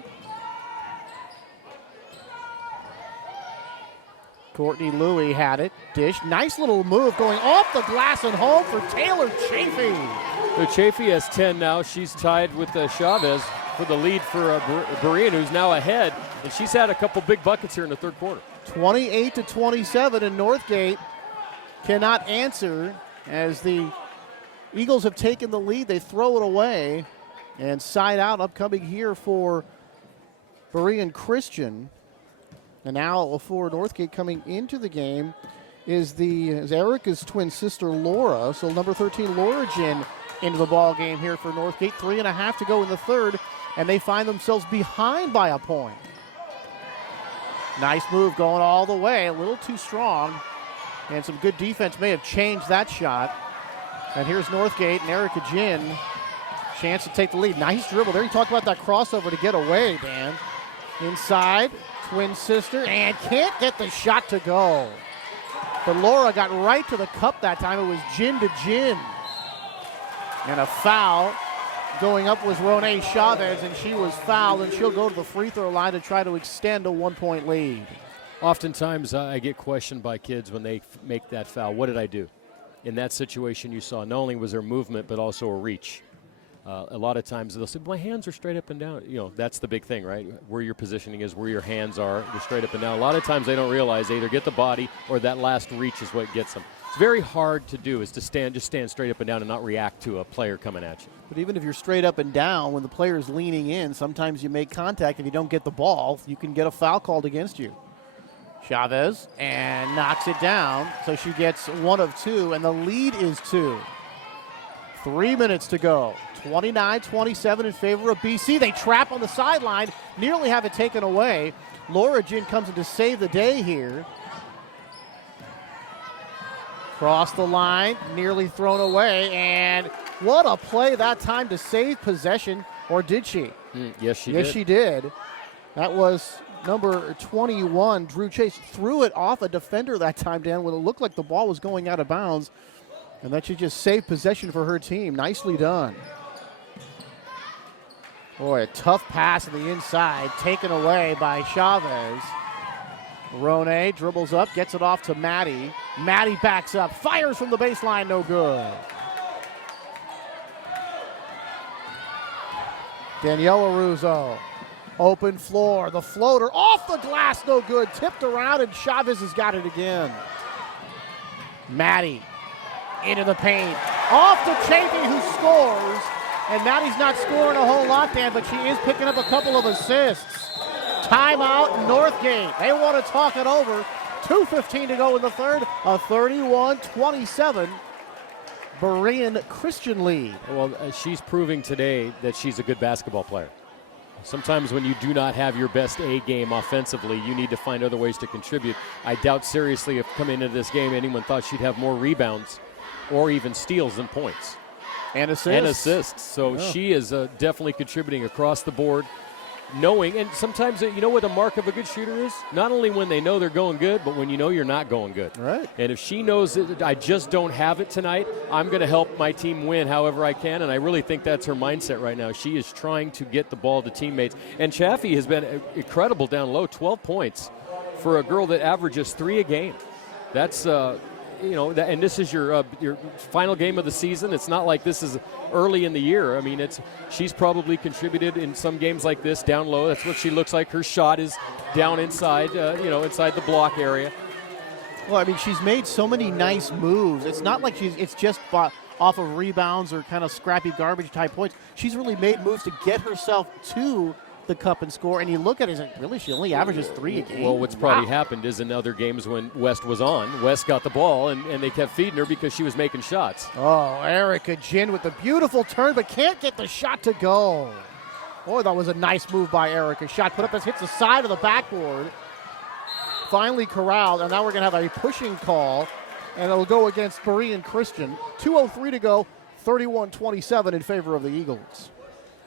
Courtney Louie had it. Dish. Nice little move going off the glass and home for Taylor Chafee. So Chafee has 10 now. She's tied with Chavez for the lead for Berean, who's now ahead. And she's had a couple big buckets here in the third quarter. 28-27, and Northgate cannot answer as the Eagles have taken the lead. They throw it away, and side out upcoming here for Berean Christian. And now for Northgate coming into the game is Erica's twin sister Laura. So number 13 Laura Jin into the ball game here for Northgate. 3.5 to go in the third, and they find themselves behind by a point. Nice move going all the way, a little too strong, and some good defense may have changed that shot. And here's Northgate and Erica Jin. Chance to take the lead. Nice dribble there. You talked about that crossover to get away, Dan. Inside, twin sister, and can't get the shot to go. But Laura got right to the cup that time. It was Jin to Jin. And a foul going up was Rone Chavez, and she was fouled, and she'll go to the free throw line to try to extend a 1-point lead. Oftentimes I get questioned by kids when they make that foul. What did I do? In that situation, you saw not only was there movement, but also a reach. A lot of times they'll say, my hands are straight up and down. You know, that's the big thing, right? Where your positioning is, where your hands are, they're straight up and down. A lot of times they don't realize they either get the body or that last reach is what gets them. It's very hard to do, is to stand straight up and down and not react to a player coming at you. But even if you're straight up and down, when the player's leaning in, sometimes you make contact. If you don't get the ball, you can get a foul called against you. Chavez, and knocks it down, so she gets 1 of 2, and the lead is 2. 3 minutes to go. 29-27 in favor of BC. They trap on the sideline, nearly have it taken away. Laura Jin comes in to save the day here. Cross the line, nearly thrown away, and what a play that time to save possession, or did she? Yes, she did. Yes, she did. That was number 21, Drew Chase, threw it off a defender that time, Dan, when it looked like the ball was going out of bounds. And that should just save possession for her team. Nicely done. Boy, a tough pass on the inside, taken away by Chavez. Rone dribbles up, gets it off to Maddie. Maddie backs up, fires from the baseline, no good. Daniela Russo, open floor, the floater off the glass, no good. Tipped around, and Chavez has got it again. Maddie into the paint, off to Chafee, who scores. And Maddie's not scoring a whole lot, Dan, but she is picking up a couple of assists. Timeout, Northgate. They want to talk it over. 2:15 to go in the third. A 31-27 Berean Christian lead. Well, she's proving today that she's a good basketball player. Sometimes when you do not have your best A game offensively, you need to find other ways to contribute. I doubt seriously if coming into this game anyone thought she'd have more rebounds or even steals than points. And assists. So she is definitely contributing across the board, knowing, and sometimes you know what the mark of a good shooter is? Not only when they know they're going good, but when you know you're not going good. Right. And if she knows that I just don't have it tonight, I'm going to help my team win however I can, and I really think that's her mindset right now. She is trying to get the ball to teammates. And Chafee has been incredible down low, 12 points for a girl that averages 3 a game. That's and this is your final game of the season. It's not like this is early in the year. I mean, she's probably contributed in some games like this down low. That's what she looks like. Her shot is down inside, inside the block area. Well, I mean, she's made so many nice moves. It's not like it's just off of rebounds or kind of scrappy garbage type points. She's really made moves to get herself to the cup and score, and you look at it and really she only averages 3 a game. Well, what's probably happened is in other games when West was on, West got the ball and they kept feeding her because she was making shots. Oh, Erica Jin with a beautiful turn, but can't get the shot to go. Boy, that was a nice move by Erica. Shot put up, hits the side of the backboard. Finally corralled, and now we're going to have a pushing call, and it'll go against Berean Christian. 2:03 to go, 31-27 in favor of the Eagles.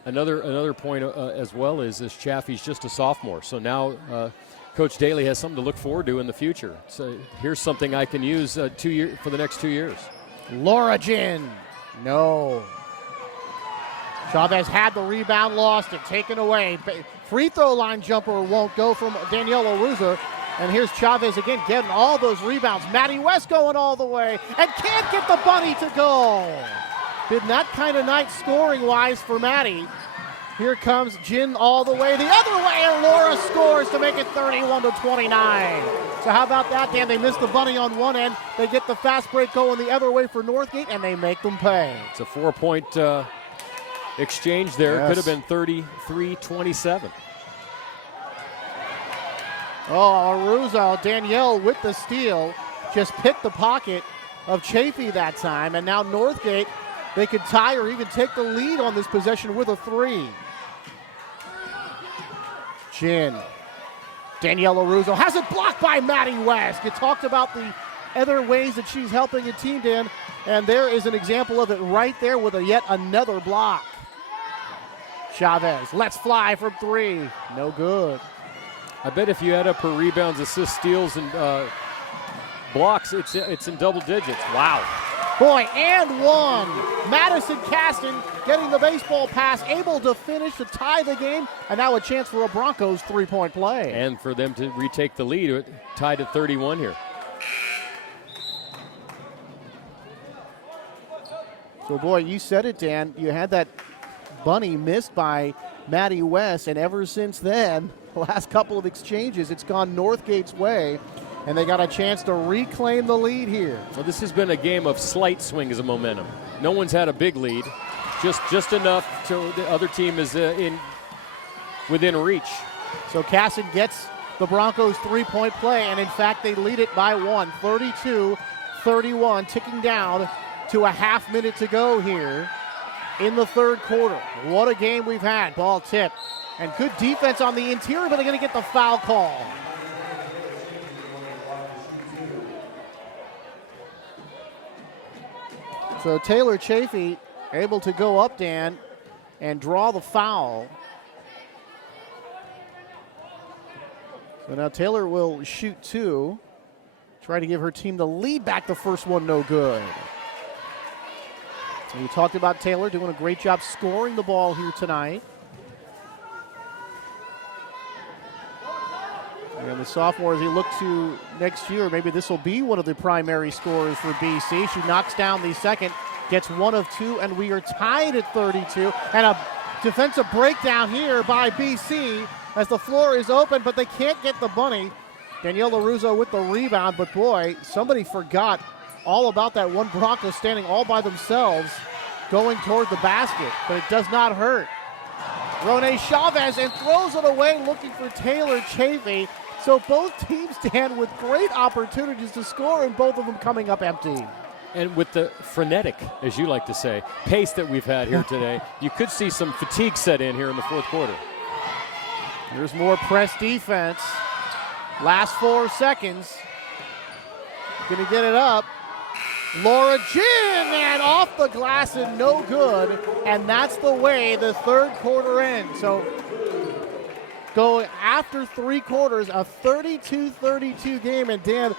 Another point as well is Chafee's just a sophomore, so now Coach Daly has something to look forward to in the future. So here's something I can use for the next 2 years. Laura Jin, no. Chavez had the rebound, lost it, taken away. Free throw line jumper won't go from Daniela Ruza. And here's Chavez again getting all those rebounds. Maddie West going all the way and can't get the bunny to go. Been that kind of night scoring-wise for Maddie. Here comes Jin all the way the other way, and Laura scores to make it 31-29. So how about that, Dan? They missed the bunny on one end. They get the fast break going the other way for Northgate, and they make them pay. It's a 4-point exchange there. Yes. Could have been 33-27. Oh, Aruzo, Danielle with the steal. Just picked the pocket of Chafee that time, and now Northgate, they could tie or even take the lead on this possession with a 3. Jin. Daniela Russo has it blocked by Maddie West. You talked about the other ways that she's helping a team, Dan, and there is an example of it right there with yet another block. Chavez lets fly from 3. No good. I bet if you add up her rebounds, assists, steals, and blocks, it's in double digits. Wow. Boy, and one. Madison Caston getting the baseball pass, able to finish to tie the game, and now a chance for a Broncos 3-point play. And for them to retake the lead, tied at 31 here. So, boy, you said it, Dan. You had that bunny missed by Maddie West, and ever since then, the last couple of exchanges, it's gone Northgate's way. And they got a chance to reclaim the lead here. Well, this has been a game of slight swings of momentum. No one's had a big lead, just enough to the other team is within reach. So Casson gets the Broncos 3-point play, and in fact they lead it by 1, 32-31, ticking down to a half minute to go here in the third quarter. What a game we've had. Ball tipped, and good defense on the interior, but they're going to get the foul call. So Taylor Chafee able to go up, Dan, and draw the foul. So now Taylor will shoot 2. Try to give her team the lead back. The first one no good. So we talked about Taylor doing a great job scoring the ball here tonight. And the sophomore, as he look to next year, maybe this will be one of the primary scorers for BC. She knocks down the second, gets 1 of 2, and we are tied at 32. And a defensive breakdown here by BC as the floor is open, but they can't get the bunny. Danielle LaRusso with the rebound, but boy, somebody forgot all about that one Bronco standing all by themselves going toward the basket, but it does not hurt. Rone Chavez and throws it away looking for Taylor Chafee. So both teams stand with great opportunities to score, and both of them coming up empty. And with the frenetic, as you like to say, pace that we've had here today, you could see some fatigue set in here in the fourth quarter. There's more press defense. Last 4 seconds. Gonna get it up. Laura Jin, and off the glass and no good. And that's the way the third quarter ends. So going after 3 quarters, a 32-32 game. And Dan,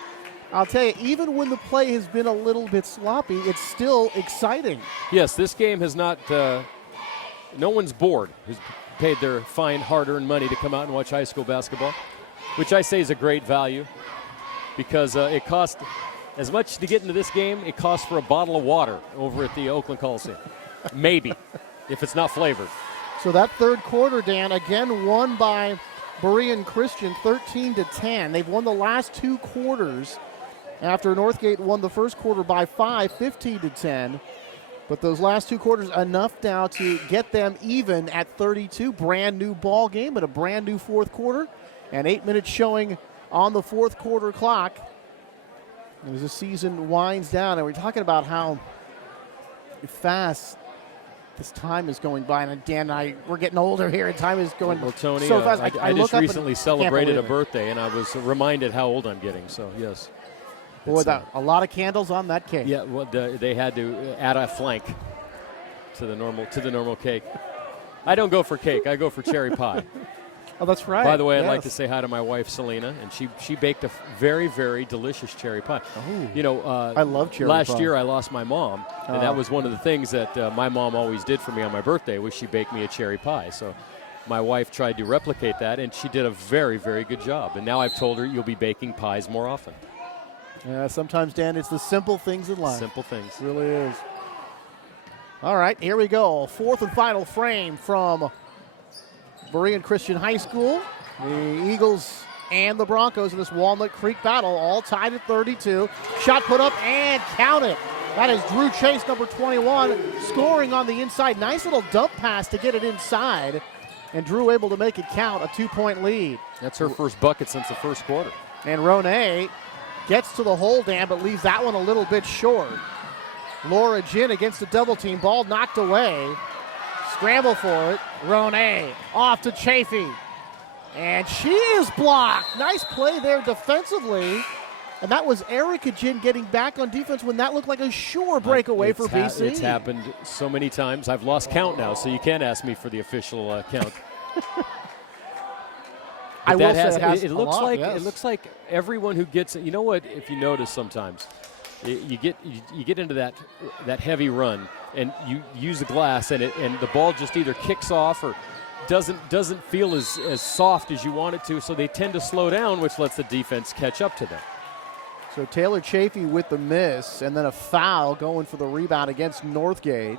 I'll tell you, even when the play has been a little bit sloppy, it's still exciting. Yes, this game has not, no one's bored who's paid their fine hard-earned money to come out and watch high school basketball, which I say is a great value because it costs as much to get into this game, it costs for a bottle of water over at the Oakland Coliseum. Maybe, if it's not flavored. So that third quarter, Dan, again won by Berean Christian 13-10. They've won the last 2 quarters after Northgate won the first quarter by 5, 15-10. But those last 2 quarters, enough now to get them even at 32. Brand new ball game and a brand new fourth quarter. And 8 minutes showing on the fourth quarter clock as the season winds down. And we're talking about how fast this time is going by. And Dan and I, we're getting older here, and time is going Tony, so fast. I just recently celebrated a birthday, and I was reminded how old I'm getting. So, yes. Boy, a lot of candles on that cake. Yeah, well, they had to add a flank to the normal cake. I don't go for cake. I go for cherry pie. Oh, that's right. By the way, I'd like to say hi to my wife, Selena, and she baked a very, very delicious cherry pie. Oh, you know, I love cherry pie. Last year I lost my mom, and that was one of the things that my mom always did for me on my birthday was she baked me a cherry pie. So my wife tried to replicate that, and she did a very, very good job. And now I've told her you'll be baking pies more often. Yeah, sometimes, Dan, it's the simple things in life. Simple things. It really is. All right, here we go. Fourth and final frame from Berean Christian High School. The Eagles and the Broncos in this Walnut Creek battle, all tied at 32. Shot put up and counted. That is Drew Chase, number 21, scoring on the inside. Nice little dump pass to get it inside. And Drew able to make it count, a 2-point lead. That's her first bucket since the first quarter. And Rone gets to the hole, Dan, but leaves that one a little bit short. Laura Jin against the double team. Ball knocked away. Scramble for it. Rone off to Chafee. And she is blocked. Nice play there defensively. And that was Erica Jin getting back on defense when that looked like a sure breakaway for BC. It's happened so many times. I've lost count now, so you can't ask me for the official count. I will say it looks like it looks like everyone who gets it. You know what? If you notice, sometimes you get into that heavy run, and you use the glass, and the ball just either kicks off or doesn't feel as soft as you want it to. So they tend to slow down, which lets the defense catch up to them. So Taylor Chafee with the miss, and then a foul going for the rebound against Northgate.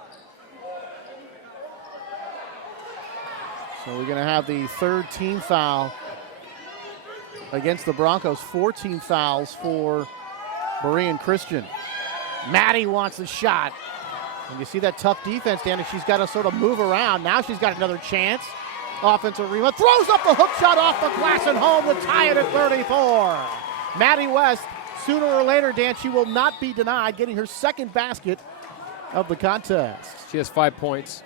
So we're going to have the third team foul against the Broncos. 14 fouls for Berean Christian. Maddie wants the shot. And you see that tough defense, Dan, and she's got to sort of move around. Now she's got another chance. Offensive rebound. Throws up the hook shot off the glass and home to tie it at 34. Maddie West, sooner or later, Dan, she will not be denied getting her second basket of the contest. She has 5 points.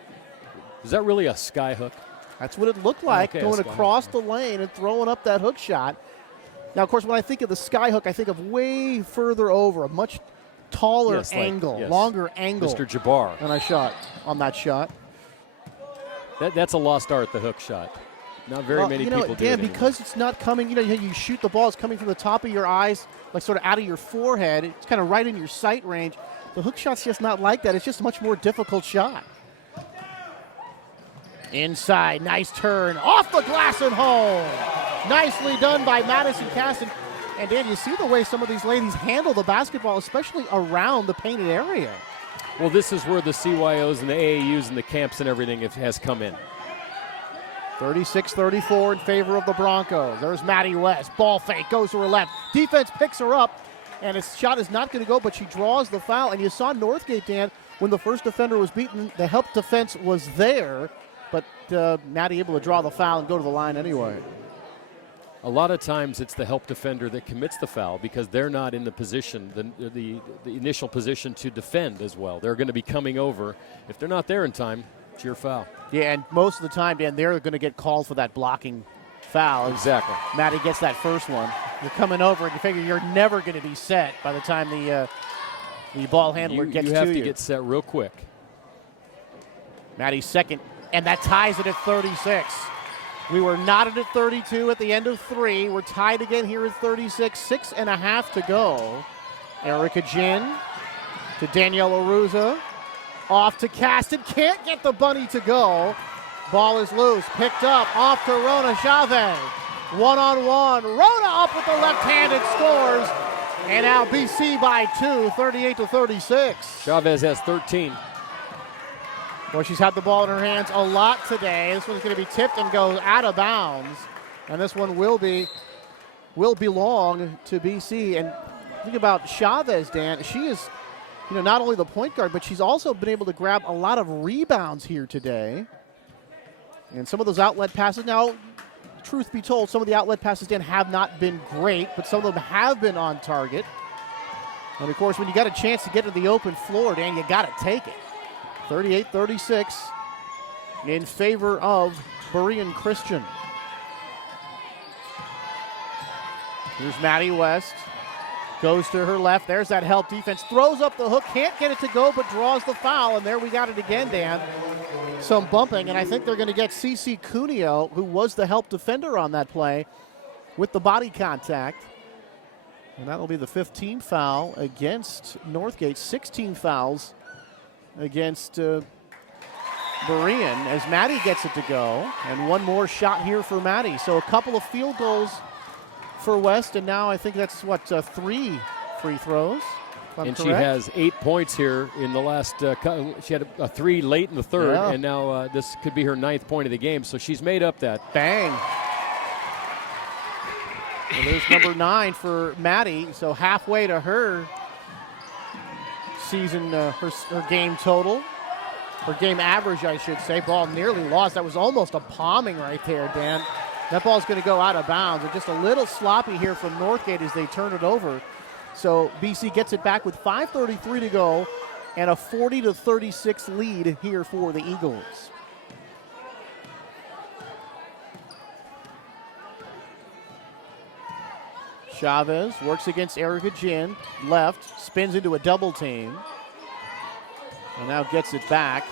Is that really a sky hook? That's what it looked like, going across the lane and throwing up that hook shot. Now, of course, when I think of the sky hook, I think of way further over, a much taller angle, longer angle. Mr. Jabbar. And I shot on that shot. That's a lost art, the hook shot. Not very many people do Dan, it because it's not coming, you shoot the ball, it's coming from the top of your eyes, like sort of out of your forehead. It's kind of right in your sight range. The hook shot's just not like that. It's just a much more difficult shot. Inside, nice turn, off the glass and home. Nicely done by Madison Caston. And Dan, you see the way some of these ladies handle the basketball, especially around the painted area. Well, this is where the CYOs and the AAUs and the camps and everything has come in. 36-34 in favor of the Broncos. There's Maddie West. Ball fake, goes to her left. Defense picks her up, and his shot is not going to go, but she draws the foul. And you saw Northgate, Dan, when the first defender was beaten, the help defense was there, but Maddie able to draw the foul and go to the line anyway. A lot of times it's the help defender that commits the foul because they're not in the position, the initial position to defend as well. They're going to be coming over. If they're not there in time, it's your foul. Yeah, and most of the time, Dan, they're going to get called for that blocking foul. Exactly. Maddie gets that first one. You're coming over, and you figure you're never going to be set by the time the ball handler gets to you. You have to get set real quick. Maddie's second, and that ties it at 36. We were knotted at 32 at the end of 3. We're tied again here at 36. 6.5 to go. Erica Jin to Danielle Aruza. Off to Caston. Can't get the bunny to go. Ball is loose. Picked up. Off to Rona Chavez. One-on-one. Rona up with the left-handed scores. And now BC by 2, 38-36. Chavez has 13. Well, she's had the ball in her hands a lot today. This one's going to be tipped and goes out of bounds. And this one will belong to BC. And think about Chavez, Dan. She is, not only the point guard, but she's also been able to grab a lot of rebounds here today. And some of those outlet passes. Now, truth be told, some of the outlet passes, Dan, have not been great, but some of them have been on target. And, of course, when you got a chance to get to the open floor, Dan, you got to take it. 38-36 in favor of Berean Christian. Here's Maddie West. Goes to her left. There's that help defense. Throws up the hook. Can't get it to go, but draws the foul. And there we got it again, Dan. Some bumping, and I think they're going to get Cece Cuneo, who was the help defender on that play, with the body contact. And that'll be the 15th foul against Northgate. 16 fouls against Berean as Maddie gets it to go. And one more shot here for Maddie. So a couple of field goals for West, and now I think that's, 3 free throws. And she has 8 points here in the last, she had a 3 late in the third, and now this could be her 9th point of the game. So she's made up that. Bang. Well, there's number 9 for Maddie. So halfway to her season, her game total, her game average, I should say. Ball nearly lost. That was almost a palming right there, Dan. That ball's going to go out of bounds. And just a little sloppy here from Northgate as they turn it over. So BC gets it back with 5:33 to go and a 40-36 lead here for the Eagles. Chavez works against Erica Jin. Left, spins into a double team. And now gets it back.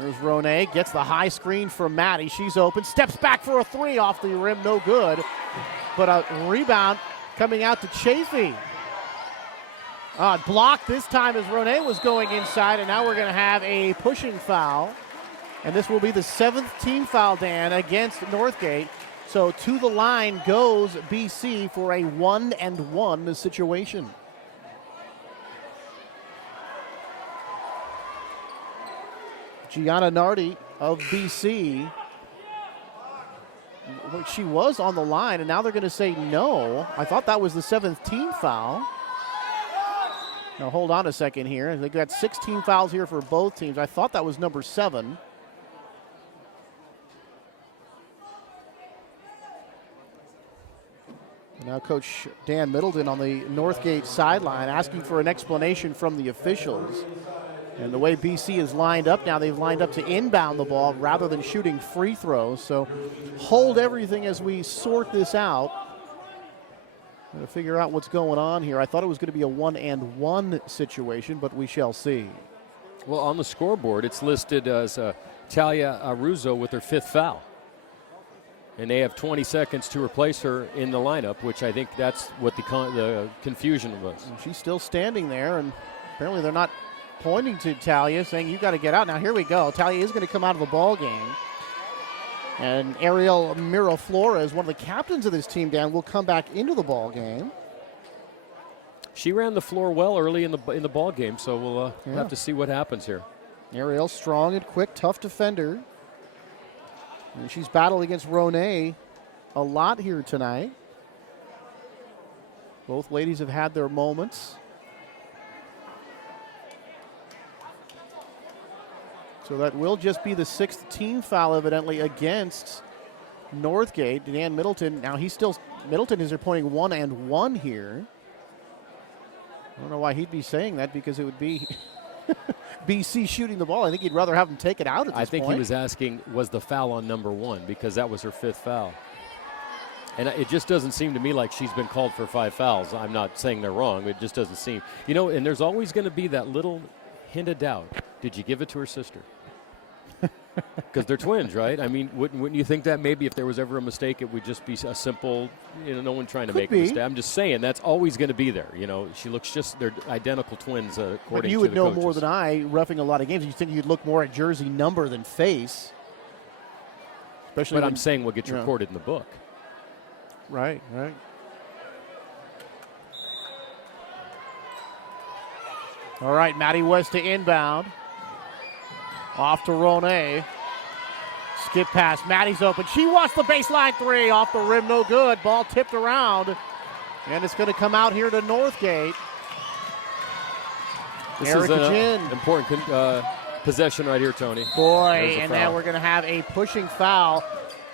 There's Ronay, gets the high screen from Maddie. She's open, steps back for a 3 off the rim, no good. But a rebound coming out to Chafee. Blocked this time as Ronay was going inside, and now we're going to have a pushing foul. And this will be the 7th team foul, Dan, against Northgate. So to the line goes BC for a 1-and-1 situation. Gianna Nardi of BC, she was on the line, and now they're going to say no. I thought that was the 7th team foul. Now hold on a second here. They've got 16 fouls here for both teams. I thought that was number 7. And now Coach Dan Middleton on the Northgate sideline asking for an explanation from the officials. And the way BC is lined up now, they've lined up to inbound the ball rather than shooting free throws. So hold everything as we sort this out. Going to figure out what's going on here. I thought it was going to be a 1-and-1 situation, but we shall see. Well, on the scoreboard, it's listed as Talia Aruzzo with her 5th foul. And they have 20 seconds to replace her in the lineup, which I think that's what the confusion was. And she's still standing there, and apparently they're not pointing to Talia, saying you got to get out. Now here we go. Talia is going to come out of the ball game. And Ariel Miraflores, one of the captains of this team, Dan, will come back into the ball game. She ran the floor well early in the ball game, so we'll have to see what happens here. Ariel, strong and quick, tough defender. And she's battled against Ronay a lot here tonight. Both ladies have had their moments. So that will just be the 6th team foul, evidently, against Northgate. Dan Middleton, now Middleton is pointing 1 and 1 here. I don't know why he'd be saying that, because it would be BC shooting the ball. I think he'd rather have them take it out at this point. I think he was asking, was the foul on number 1, because that was her 5th foul. And it just doesn't seem to me like she's been called for 5 fouls. I'm not saying they're wrong. It just doesn't seem. You know, and there's always going to be that little hint of doubt. Did you give it to her sister? Because they're twins, right? I mean, wouldn't you think that maybe if there was ever a mistake, it would just be a simple, no one trying to make a mistake. I'm just saying that's always going to be there. She looks they're identical twins, according to the coaches. You would know more than I, roughing a lot of games. You think you'd look more at jersey number than face. Especially but I'm saying what gets recorded in the book. Right. All right, Maddie West to inbound. Off to Ronay. Skip pass. Maddie's open. She wants the baseline 3. Off the rim, no good. Ball tipped around. And it's going to come out here to Northgate. This Erica is Ginn. an important possession right here, Tony. Boy, and now we're going to have a pushing foul.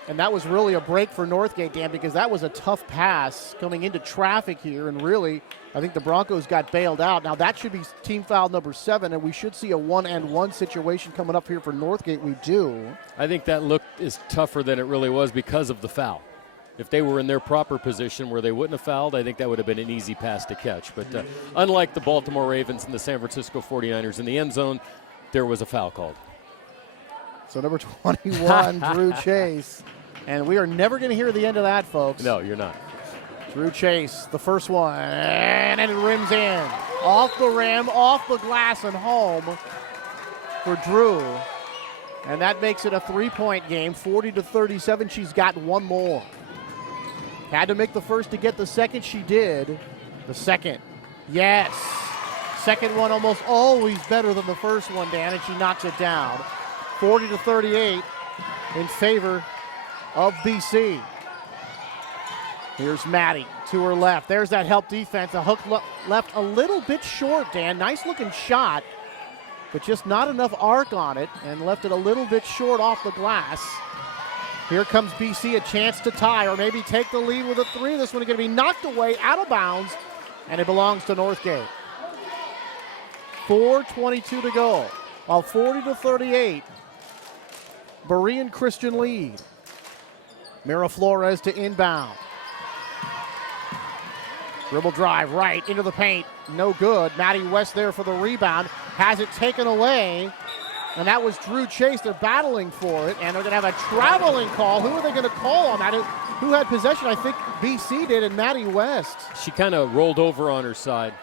And that was really a break for Northgate, Dan, because that was a tough pass coming into traffic here. And really, I think the Broncos got bailed out. Now, that should be team foul number 7, and we should see a 1-and-1 situation coming up here for Northgate. We do. I think that look is tougher than it really was because of the foul. If they were in their proper position where they wouldn't have fouled, I think that would have been an easy pass to catch. But unlike the Baltimore Ravens and the San Francisco 49ers in the end zone, there was a foul called. So number 21, Drew Chase. And we are never going to hear the end of that, folks. No, you're not. Drew Chase, the first one, and it rims in. Off the rim, off the glass, and home for Drew. And that makes it a 3-point game, 40-37. She's got one more. Had to make the first to get the second. She did. The second, yes. Second one almost always better than the first one, Dan, and she knocks it down. 40-38 in favor of BC. Here's Maddie to her left. There's that help defense. A hook left a little bit short, Dan. Nice looking shot, but just not enough arc on it, and left it a little bit short off the glass. Here comes BC, a chance to tie or maybe take the lead with a 3. This one is going to be knocked away, out of bounds, and it belongs to Northgate. 4:22 to go. While 40-38, Berean Christian lead. Miraflores to inbound. Dribble drive right into the paint. No good. Maddie West there for the rebound. Has it taken away. And that was Drew Chase. They're battling for it. And they're going to have a traveling call. Who are they going to call on that? Who had possession? I think BC did, and Maddie West. She kind of rolled over on her side.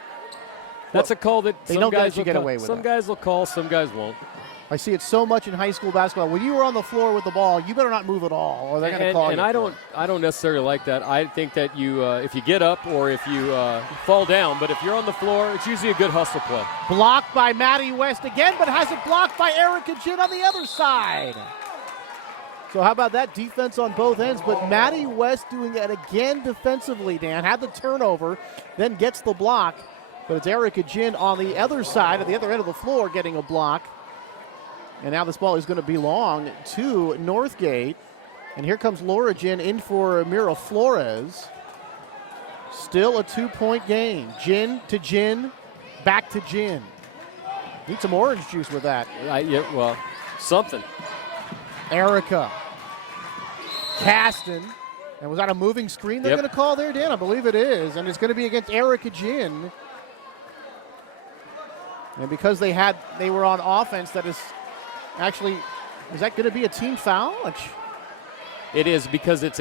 That's a call that some guys will get away with. Some guys will call, some guys won't. I see it so much in high school basketball. When you were on the floor with the ball, you better not move at all, or they're going to call you. And I don't necessarily like that. I think that you, if you get up or if you fall down, but if you're on the floor, it's usually a good hustle play. Blocked by Maddie West again, but has it blocked by Erica Ginn on the other side. So how about that defense on both ends? But Maddie West doing that again defensively, Dan. Had the turnover, then gets the block. But it's Erica Ginn on the other side, at the other end of the floor, getting a block. And now this ball is going to belong to Northgate. And here comes Laura Ginn in for Miraflores. Still a 2-point game. Ginn to Ginn, back to Ginn. Need some orange juice with that. Yeah, well, something. Erica. Caston. And was that a moving screen they're going to call there, Dan? I believe it is. And it's going to be against Erica Ginn. And because they were on offense, that is actually Is that going to be a team foul? It is, because it's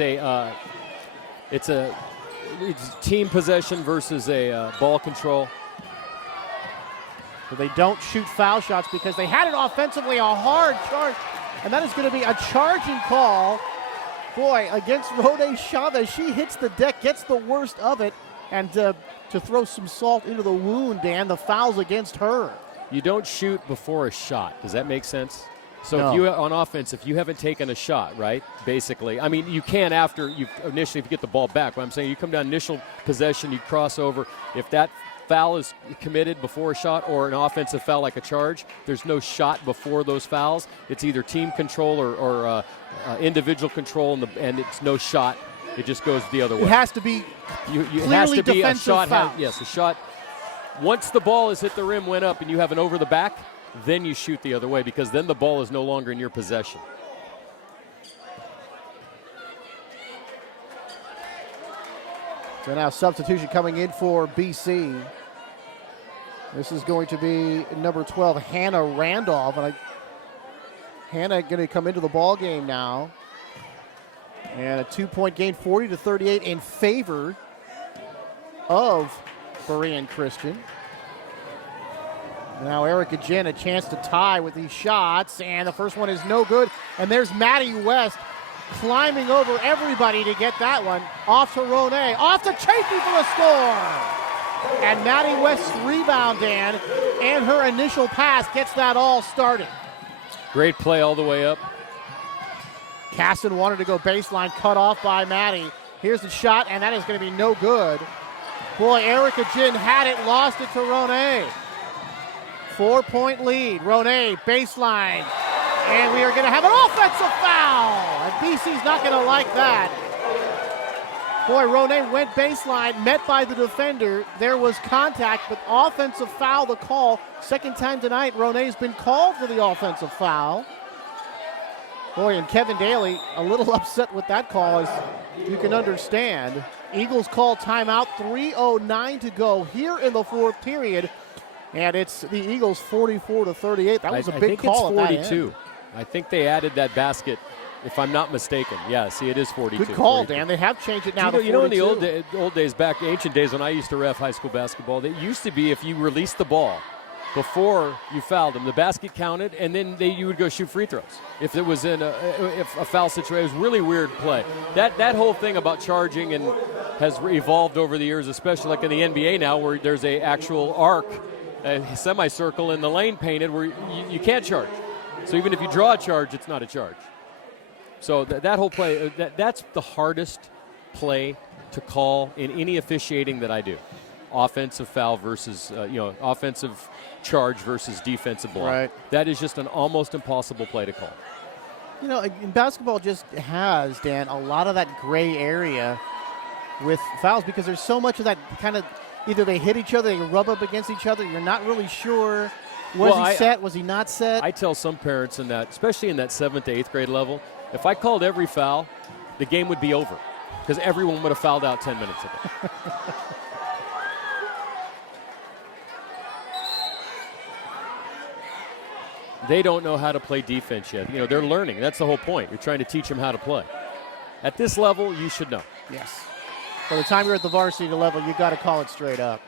team possession versus a ball control. So they don't shoot foul shots because they had it offensively, a hard charge. And that is going to be a charging call. Boy, against Rone Chavez, she hits the deck, gets the worst of it. And to throw some salt into the wound, Dan, the foul's against her. You don't shoot before a shot. Does that make sense? So No. if you, on offense, if you haven't taken a shot, right, basically, I mean, you can after you initially, if you get the ball back. But I'm saying you come down initial possession, you cross over. If that foul is committed before a shot or an offensive foul like a charge, there's no shot before those fouls. It's either team control or individual control, and it's no shot. It just goes the other way. It has to be it has to be a defensive shot. foul. Yes, a shot. Once the ball has hit the rim, went up, and you have an over the back, then you shoot the other way, because then the ball is no longer in your possession. So now substitution coming in for BC. This is going to be number 12, Hannah Randolph. And Hannah going to come into the ball game now. And a 2-point gain, 40-38 in favor of Berean Christian. Now Erica Jen, a chance to tie with these shots, and the first one is no good. And there's Maddie West climbing over everybody to get that one. Off to Rone, off to Chafee for the score. And Maddie West's rebound, Dan, and her initial pass gets that all started. Great play all the way up. Casson wanted to go baseline, cut off by Maddie. Here's the shot, and that is going to be no good. Boy, Erica Jin had it, lost it to Rone. 4-point lead. Rone, baseline. And we are going to have an offensive foul. And BC's not going to like that. Boy, Rone went baseline, met by the defender. There was contact, but offensive foul the call. Second time tonight, Rone's been called for the offensive foul. Boy, and Kevin Daly a little upset with that call, as you can understand. Eagles call timeout, 3:09 to go here in the fourth period. And it's the Eagles 44-38. That was a big call at that end. 42. I think they added that basket, if I'm not mistaken. Yeah, see, it is 42. Good call, 42. Dan. They have changed it now to 42. You know, in the old days, back ancient days when I used to ref high school basketball, it used to be if you released the ball before you fouled them, the basket counted, and then you would go shoot free throws. If it was in a foul situation, it was really weird play. That whole thing about charging and has evolved over the years, especially like in the NBA now, where there's a actual arc, a semicircle in the lane painted where you can't charge. So even if you draw a charge, it's not a charge. So that whole play, that's the hardest play to call in any officiating that I do. Offensive foul versus, offensive charge versus defensive block. Right. That is just an almost impossible play to call. You know, in basketball just has, Dan, a lot of that gray area with fouls because there's so much of that kind of either they hit each other, they rub up against each other. You're not really sure. Was he set? Was he not set? I tell some parents in that, especially in that 7th to 8th grade level, if I called every foul, the game would be over because everyone would have fouled out 10 minutes ago. They don't know how to play defense yet. You know, they're learning. That's the whole point. You're trying to teach them how to play. At this level, you should know. Yes. By the time you're at the varsity level, you got to call it straight up.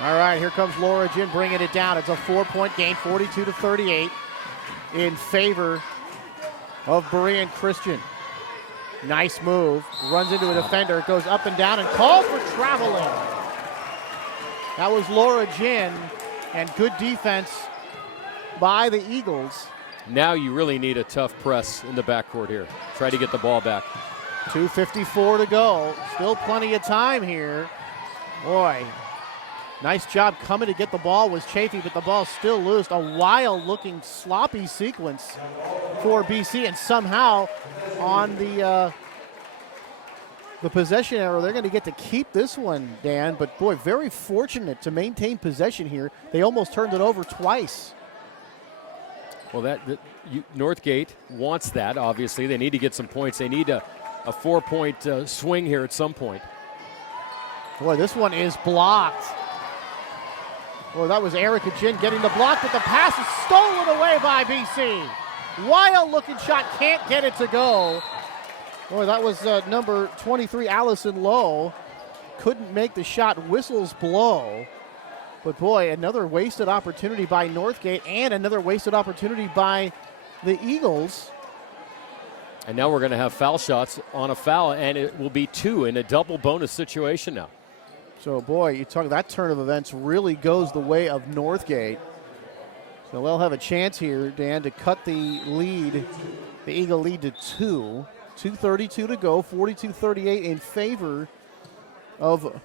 All right, here comes Laura Jin bringing it down. It's a 4-point gain, 42-38 in favor of Berean Christian. Nice move. Runs into a defender, goes up and down, and calls for traveling. That was Laura Jin, and good defense by the Eagles. Now you really need a tough press in the backcourt here. Try to get the ball back. 2:54 to go. Still plenty of time here. Boy, nice job coming to get the ball was Chafee, but the ball's still loose. A wild-looking, sloppy sequence for BC, and somehow on the possession arrow, they're going to get to keep this one, Dan. But, boy, very fortunate to maintain possession here. They almost turned it over twice. Well, Northgate wants that, obviously. They need to get some points. They need a 4-point swing here at some point. Boy, this one is blocked. Well, that was Erica Jin getting the block, but the pass is stolen away by BC. Wild looking shot, can't get it to go. Boy, that was number 23, Allison Lowe. Couldn't make the shot, whistles blow. But boy, another wasted opportunity by Northgate and another wasted opportunity by the Eagles. And now we're going to have foul shots on a foul, and it will be 2 in a double bonus situation now. So boy, you talk, that turn of events really goes the way of Northgate. So they'll have a chance here, Dan, to cut the lead, the Eagle lead to 2. 2:32 to go, 42-38 in favor of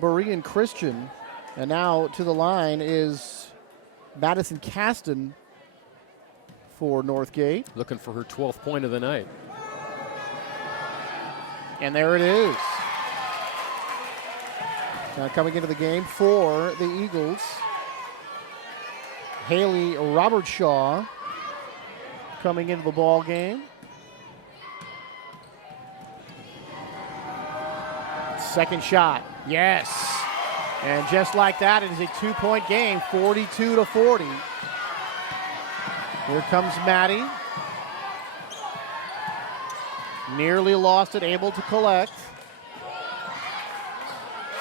Berean Christian. And now to the line is Madison Caston for Northgate. Looking for her 12th point of the night. And there it is. Now coming into the game for the Eagles, Haley Robertshaw coming into the ball game. Second shot, yes. And just like that, it is a 2-point game, 42-40. Here comes Maddie. Nearly lost it, able to collect.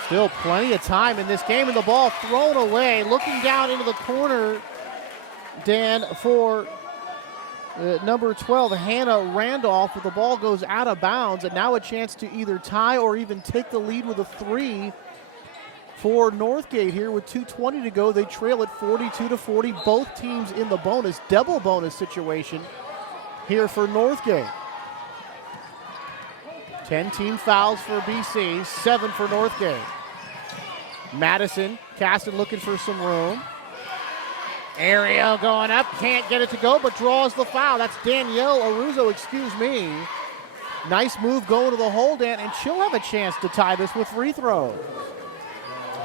Still plenty of time in this game, and the ball thrown away. Looking down into the corner, Dan, for number 12, Hannah Randolph, but the ball goes out of bounds, and now a chance to either tie or even take the lead with a 3 for Northgate here with 2:20 to go. They trail at 42-40. Both teams in the bonus, double bonus situation here for Northgate. 10 team fouls for BC, 7 for Northgate. Madison, Caston looking for some room. Ariel going up, can't get it to go, but draws the foul. That's Danielle Aruzo, excuse me. Nice move going to the hole, Dan, and she'll have a chance to tie this with free throws.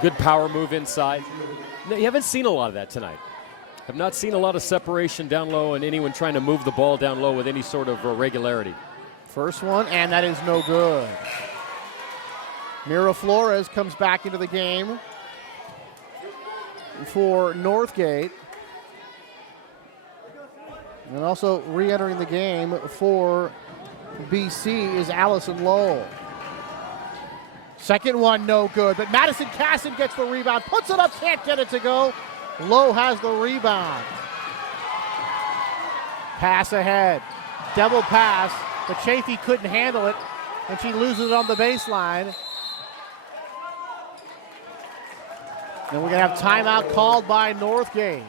Good power move inside. No, you haven't seen a lot of that tonight. Have not seen a lot of separation down low and anyone trying to move the ball down low with any sort of regularity. First one, and that is no good. Mira Flores comes back into the game for Northgate. And also re-entering the game for BC is Allison Lowell. Second one, no good, but Madison Casson gets the rebound, puts it up, can't get it to go. Lowe has the rebound. Pass ahead, double pass, but Chafee couldn't handle it, and she loses it on the baseline. And we're gonna have timeout called by Northgate.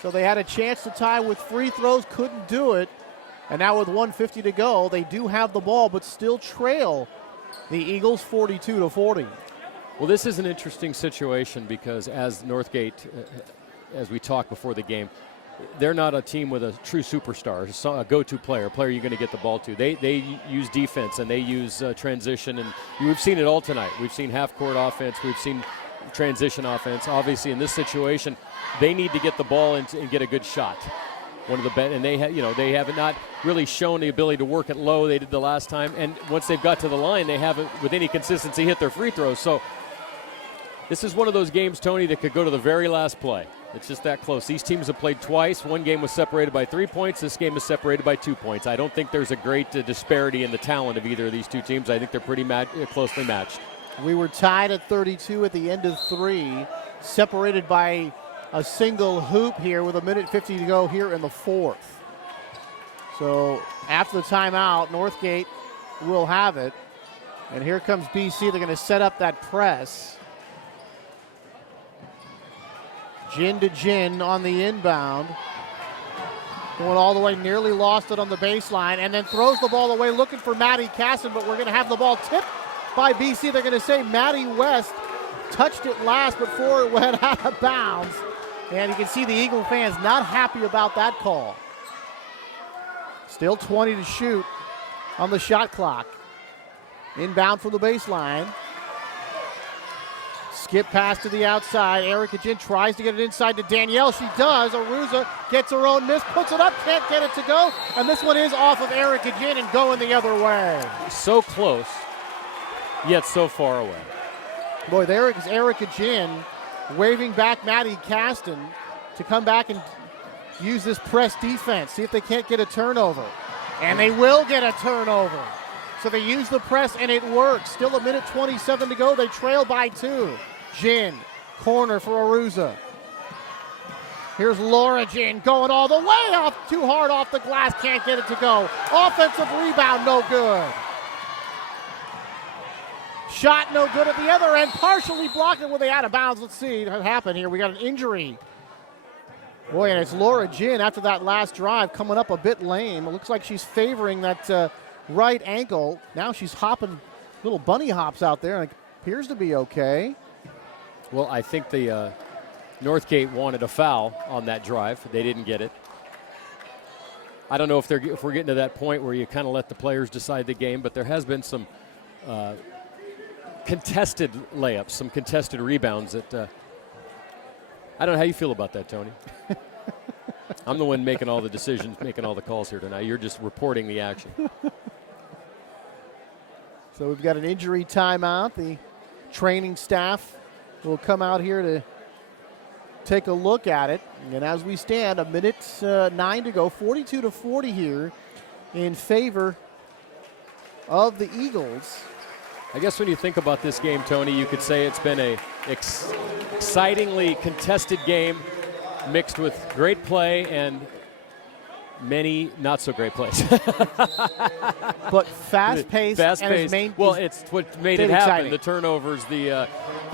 So they had a chance to tie with free throws, couldn't do it. And now with 1:50 to go, they do have the ball, but still trail the Eagles 42-40. Well, this is an interesting situation because as Northgate, as we talked before the game, they're not a team with a true superstar, a go-to player, a player you're going to get the ball to. They use defense and they use transition, and we've seen it all tonight. We've seen half-court offense. We've seen transition offense. Obviously, in this situation, they need to get the ball and get a good shot. One of the and they have not really shown the ability to work it low. They did the last time, and once they've got to the line, they haven't, with any consistency, hit their free throws. So this is one of those games, Tony, that could go to the very last play. It's just that close. These teams have played twice. One game was separated by 3 points. This game is separated by 2 points. I don't think there's a great disparity in the talent of either of these two teams. I think they're pretty closely matched. We were tied at 32 at the end of 3, separated by a single hoop here with 1:50 to go here in the 4th. So after the timeout, Northgate will have it. And here comes BC. They're going to set up that press. Gin to Gin on the inbound. Going all the way, nearly lost it on the baseline, and then throws the ball away looking for Maddie Casson, but we're going to have the ball tipped by BC. They're going to say Maddie West touched it last before it went out of bounds. And you can see the Eagle fans not happy about that call. Still 20 to shoot on the shot clock. Inbound from the baseline. Skip pass to the outside. Erica Jin tries to get it inside to Danielle. She does. Aruza gets her own miss, puts it up, can't get it to go. And this one is off of Erica Jin and going the other way. So close, yet so far away. Boy, there is Erica Jin waving back Maddie Caston to come back and use this press defense, see if they can't get a turnover. And they will get a turnover. So they use the press, and it works. Still a minute 27 to go. They trail by 2. Jin, corner for Aruza. Here's Laura Jin going all the way off, too hard off the glass, can't get it to go. Offensive rebound, no good. Shot no good at the other end, partially blocked it when they out of bounds. Let's see what happened here. We got an injury. Boy, and it's Laura Jin after that last drive coming up a bit lame. It looks like she's favoring that right ankle. Now she's hopping little bunny hops out there, and it appears to be okay. Well, I think the Northgate wanted a foul on that drive. They didn't get it. I don't know if we're getting to that point where you kind of let the players decide the game, but there has been some contested layups, some contested rebounds that I don't know how you feel about that, Tony. I'm the one making all the decisions, making all the calls here tonight. You're just reporting the action. So we've got an injury timeout. The training staff will come out here to take a look at it. And as we stand, a minute 9 to go, 42-40 here in favor of the Eagles. I guess when you think about this game, Tony, you could say it's been a excitingly contested game mixed with great play and many not so great plays. But fast-paced and it's well, it's what made it happen. Exciting. The turnovers, the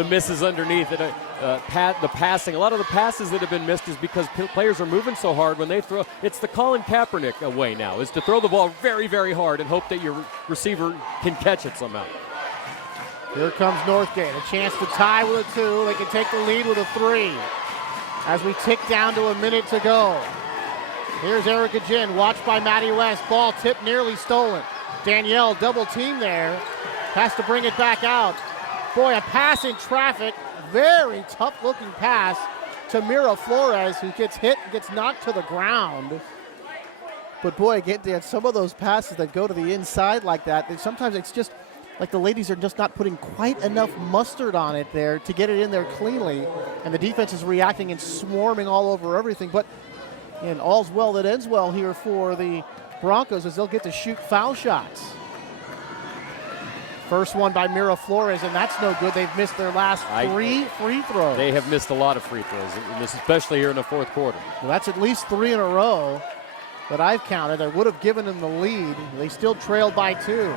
misses underneath, the passing. A lot of the passes that have been missed is because players are moving so hard when they throw. It's the Colin Kaepernick way now, is to throw the ball very, very hard and hope that your receiver can catch it somehow. Here comes Northgate, a chance to tie with a 2. They can take the lead with a 3 as we tick down to a minute to go. Here's Erica Jin, watched by Maddie West. Ball tipped, nearly stolen. Danielle double team there, has to bring it back out. Boy, a pass in traffic, very tough looking pass to Mira Flores, who gets hit and gets knocked to the ground. But boy, again, some of those passes that go to the inside like that, sometimes it's just like the ladies are just not putting quite enough mustard on it there to get it in there cleanly. And the defense is reacting and swarming all over everything. But and all's well that ends well here for the Broncos as they'll get to shoot foul shots. First one by Mira Flores, and that's no good. They've missed their last 3 free throws. They have missed a lot of free throws, especially here in the fourth quarter. Well, that's at least 3 in a row that I've counted. That would have given them the lead. They still trailed by 2.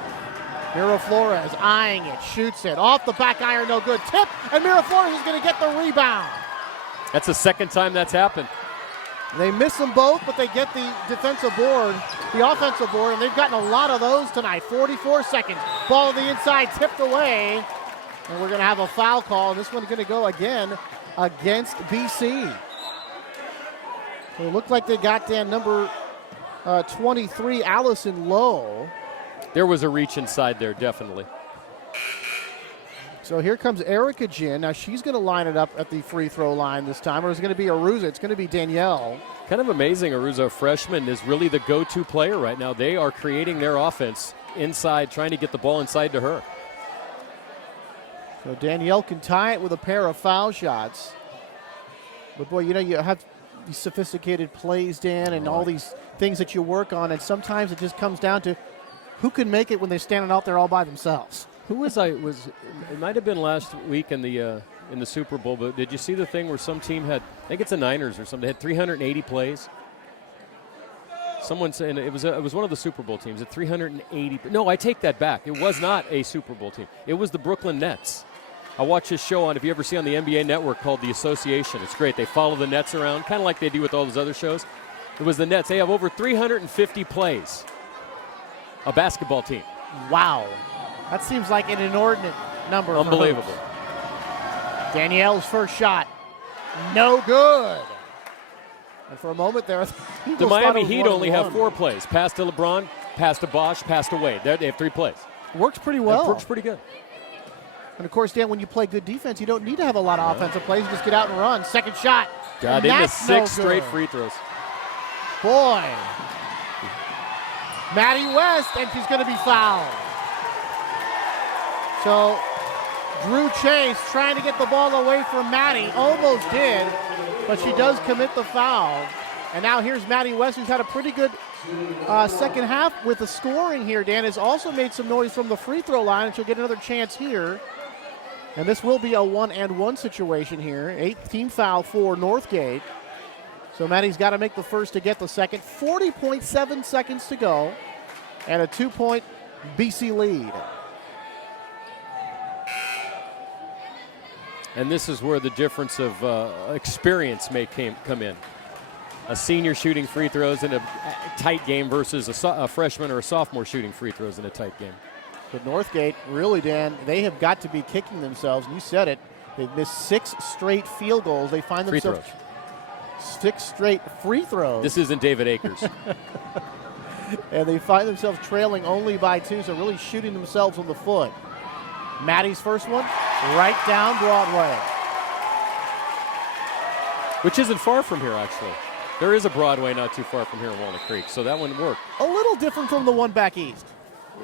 Mira Flores eyeing it, shoots it. Off the back iron, no good. Tip, and Mira Flores is going to get the rebound. That's the second time that's happened. They miss them both, but they get the defensive board, the offensive board, and they've gotten a lot of those tonight. 44 seconds. Ball on the inside, tipped away. And we're going to have a foul call, and this one's going to go again against BC. So it looked like they got down number 23, Allison Lowe. There was a reach inside there, definitely. So here comes Erica Jin. Now she's going to line it up at the free throw line this time, or is it going to be Aruza? It's going to be Danielle. Kind of amazing. Aruza, a freshman, is really the go-to player right now. They are creating their offense inside, trying to get the ball inside to her. So Danielle can tie it with a pair of foul shots. But boy, you know, you have these sophisticated plays, Dan, and all these things that you work on, and sometimes it just comes down to who can make it when they're standing out there all by themselves. It might have been last week in the Super Bowl, but did you see the thing where some team had, I think it's the Niners or something, they had 380 plays? Someone saying it was one of the Super Bowl teams at 380. No, I take that back. It was not a Super Bowl team. It was the Brooklyn Nets. I watch this show on, if you ever see on the NBA Network, called The Association. It's great. They follow the Nets around, kind of like they do with all those other shows. It was the Nets. They have over 350 plays. A basketball team. Wow. That seems like an inordinate number. Unbelievable. Danielle's first shot. No good. And for a moment there, the Miami Heat only have 4 plays. Pass to LeBron, pass to Bosch, pass to Wade. They have 3 plays. Works pretty well. That works pretty good. And of course, Dan, when you play good defense, you don't need to have a lot of offensive plays. You just get out and run. Second shot. Got into 6 straight free throws. Boy. Maddie West, and she's going to be fouled. So Drew Chase trying to get the ball away from Maddie. Almost did, but she does commit the foul. And now here's Maddie West, who's had a pretty good second half with the scoring here, Dan. Has also made some noise from the free throw line, and she'll get another chance here. And this will be a 1-and-1 situation here. 8th team foul for Northgate. So Maddie's got to make the first to get the second. 40.7 seconds to go. And a 2-point BC lead. And this is where the difference of experience may come in. A senior shooting free throws in a tight game versus a freshman or a sophomore shooting free throws in a tight game. But Northgate, really, Dan, they have got to be kicking themselves. You said it. They've missed 6 straight field goals. They find themselves 6 straight free throws. This isn't David Akers. And they find themselves trailing only by 2, so really shooting themselves on the foot. Maddie's first one, right down Broadway. Which isn't far from here, actually. There is a Broadway not too far from here in Walnut Creek, so that one worked. A little different from the one back east.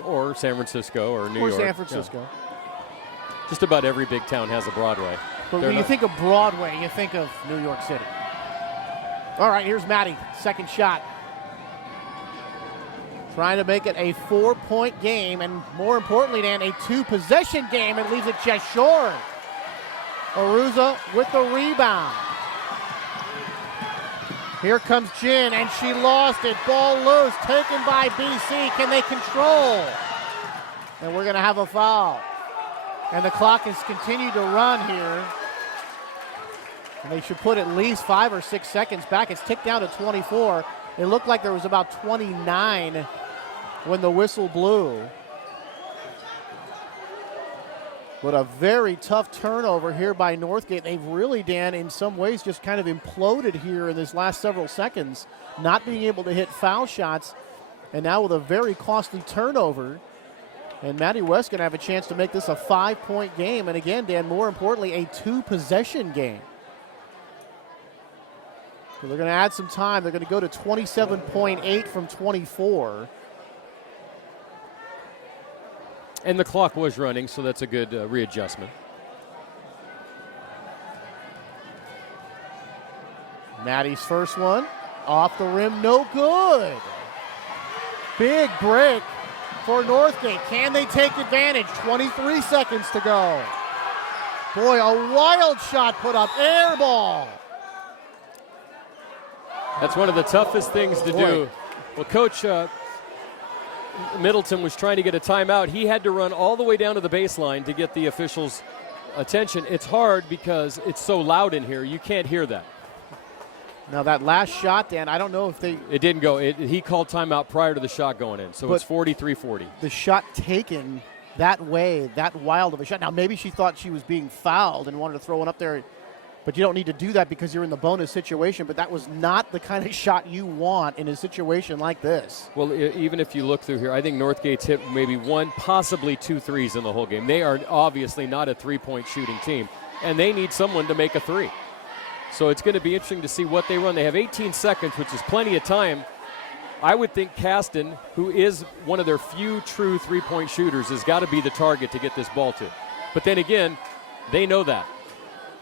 Or San Francisco or New York. Or San Francisco. Yeah. Just about every big town has a Broadway. But when you think of Broadway, you think of New York City. All right, here's Maddie, second shot. Trying to make it a 4-point game, and more importantly, Dan, a 2-possession game, and leaves it just short. Aruza with the rebound. Here comes Jin, and she lost it. Ball loose, taken by BC. Can they control? And we're going to have a foul. And the clock has continued to run here. And they should put at least 5 or 6 seconds back. It's ticked down to 24. It looked like there was about 29 when the whistle blew. But a very tough turnover here by Northgate. They've really, Dan, in some ways just kind of imploded here in this last several seconds, not being able to hit foul shots, and now with a very costly turnover. And Maddie West going to have a chance to make this a 5-point game. And again, Dan, more importantly, a 2-possession game. So they're going to add some time. They're going to go to 27.8 from 24. And the clock was running, so that's a good readjustment. Maddie's first one, off the rim, no good. Big break for Northgate. Can they take advantage? 23 seconds to go. Boy, a wild shot put up, air ball. That's one of the toughest things to do. Well, Coach Middleton was trying to get a timeout. He had to run all the way down to the baseline to get the officials' attention. It's hard because it's so loud in here. You can't hear that. Now that last shot, Dan, I don't know if they... It didn't go. He called timeout prior to the shot going in, so it's 43-40. The shot taken that way, that wild of a shot. Now maybe she thought she was being fouled and wanted to throw one up there, but you don't need to do that because you're in the bonus situation. But that was not the kind of shot you want in a situation like this. Well, even if you look through here, I think Northgate's hit maybe 1, possibly 2 threes in the whole game. They are obviously not a 3-point shooting team, and they need someone to make a 3. So it's going to be interesting to see what they run. They have 18 seconds, which is plenty of time. I would think Caston, who is one of their few true 3-point shooters, has got to be the target to get this ball to. But then again, they know that.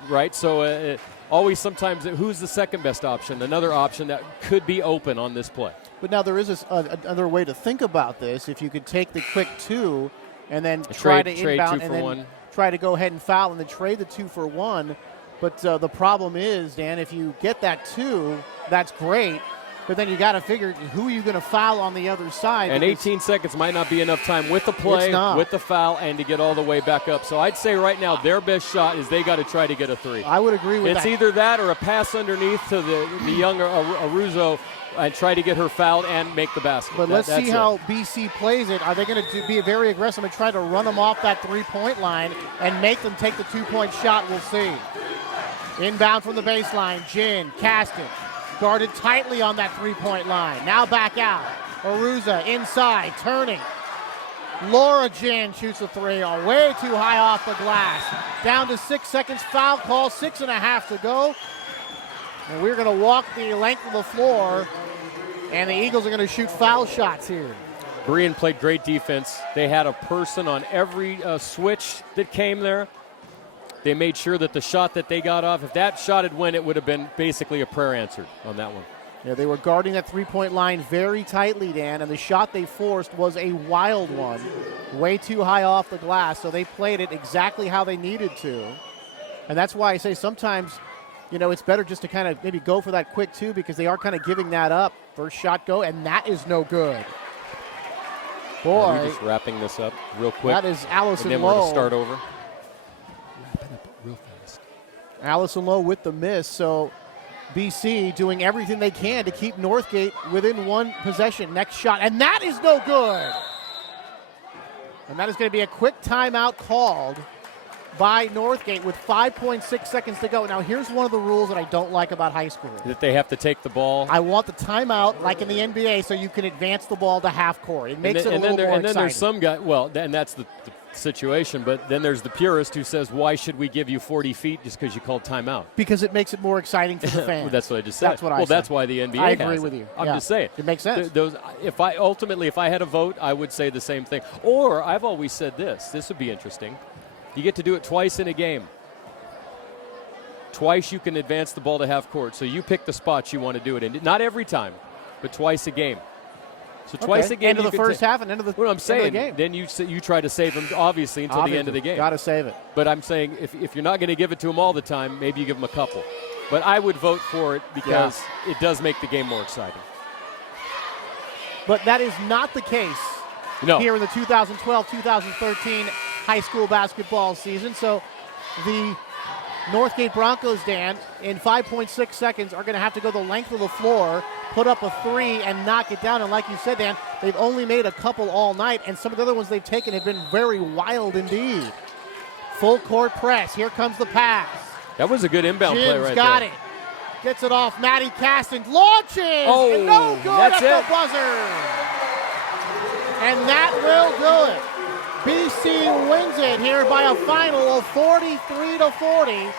Right, so always sometimes who's the second best option? Another option that could be open on this play. But now there is another way to think about this. If you could take the quick 2 and then try to inbound and then try to go ahead and foul and then trade the 2 for 1. But the problem is, Dan, if you get that 2, that's great. But then you got to figure who are you going to foul on the other side. And 18 seconds might not be enough time with the play, with the foul, and to get all the way back up. So I'd say right now their best shot is they got to try to get a 3. I would agree with that. It's either that or a pass underneath to the younger Aruzo and try to get her fouled and make the basket. But let's see how BC plays it. Are they going to be very aggressive and try to run them off that 3-point line and make them take the 2-point shot? We'll see. Inbound from the baseline, Jin, Caston. Guarded tightly on that 3-point line. Now back out. Aruza inside, turning. Laura Jin shoots a 3, way too high off the glass. Down to 6 seconds, foul call, 6.5 to go. And we're going to walk the length of the floor, and the Eagles are going to shoot foul shots here. Berean played great defense. They had a person on every switch that came there. They made sure that the shot that they got off, if that shot had went, it would have been basically a prayer answered on that one. Yeah, they were guarding that three-point line very tightly, Dan, and the shot they forced was a wild one, way too high off the glass, so they played it exactly how they needed to. And that's why I say sometimes, it's better just to kind of maybe go for that quick two because they are kind of giving that up. First shot go, and that is no good. Boy. Are we just wrapping this up real quick? That is Allison Lowe. And then we're going to start over. Wrapping up real fast. Allison Lowe with the miss, so BC doing everything they can to keep Northgate within one possession. Next shot, and that is no good. And that is going to be a quick timeout called by Northgate with 5.6 seconds to go. Now, here's one of the rules that I don't like about high school. That they have to take the ball. I want the timeout like in the NBA so you can advance the ball to half court. It makes it a little more exciting. And then there's some guy, and that's the situation, but then there's the purist who says, why should we give you 40 feet just because you called timeout? Because it makes it more exciting for the fans. Well, that's what I just said. That's what I said. That's why the NBA I has agree it. with you. I'm just saying. It makes sense. If I had a vote, I would say the same thing. Or I've always said this would be interesting. You get to do it twice in a game. Twice you can advance the ball to half court. So you pick the spots you want to do it in. Not every time, but twice a game. So twice a game. End of the first half and end of the, what I'm saying, end of the game. Then you try to save them, obviously, until the end of the game. Got to save it. But I'm saying if you're not going to give it to them all the time, maybe you give them a couple. But I would vote for it because it does make the game more exciting. But that is not the case here in the 2012-2013 high school basketball season. So the Northgate Broncos, Dan, in 5.6 seconds are going to have to go the length of the floor, put up a three, and knock it down. And like you said, Dan, they've only made a couple all night, and some of the other ones they've taken have been very wild indeed. Full court press. Here comes the pass. That was a good inbound play right there. Got it. Gets it off. Maddie Caston launches. Oh, and no good that's at the buzzer. And that will do it. BC wins it here by a final of 43-40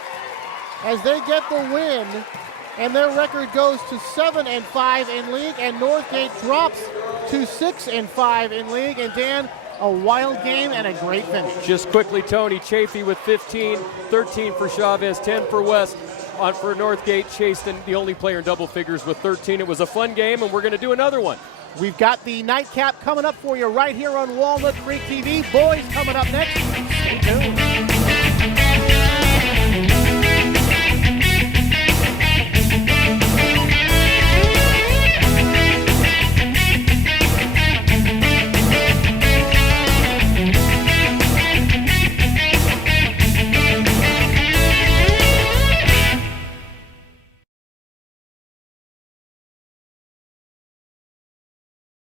as they get the win, and their record goes to 7-5 in league, and Northgate drops to 6-5 in league. And Dan, a wild game and a great finish. Just quickly, Tony Chafee with 15, 13 for Chavez, 10 for West. On for Northgate, Chaston, the only player in double figures with 13. It was a fun game, and we're going to do another one. We've got the nightcap coming up for you right here on Walnut Creek TV. Boys coming up next. Stay tuned.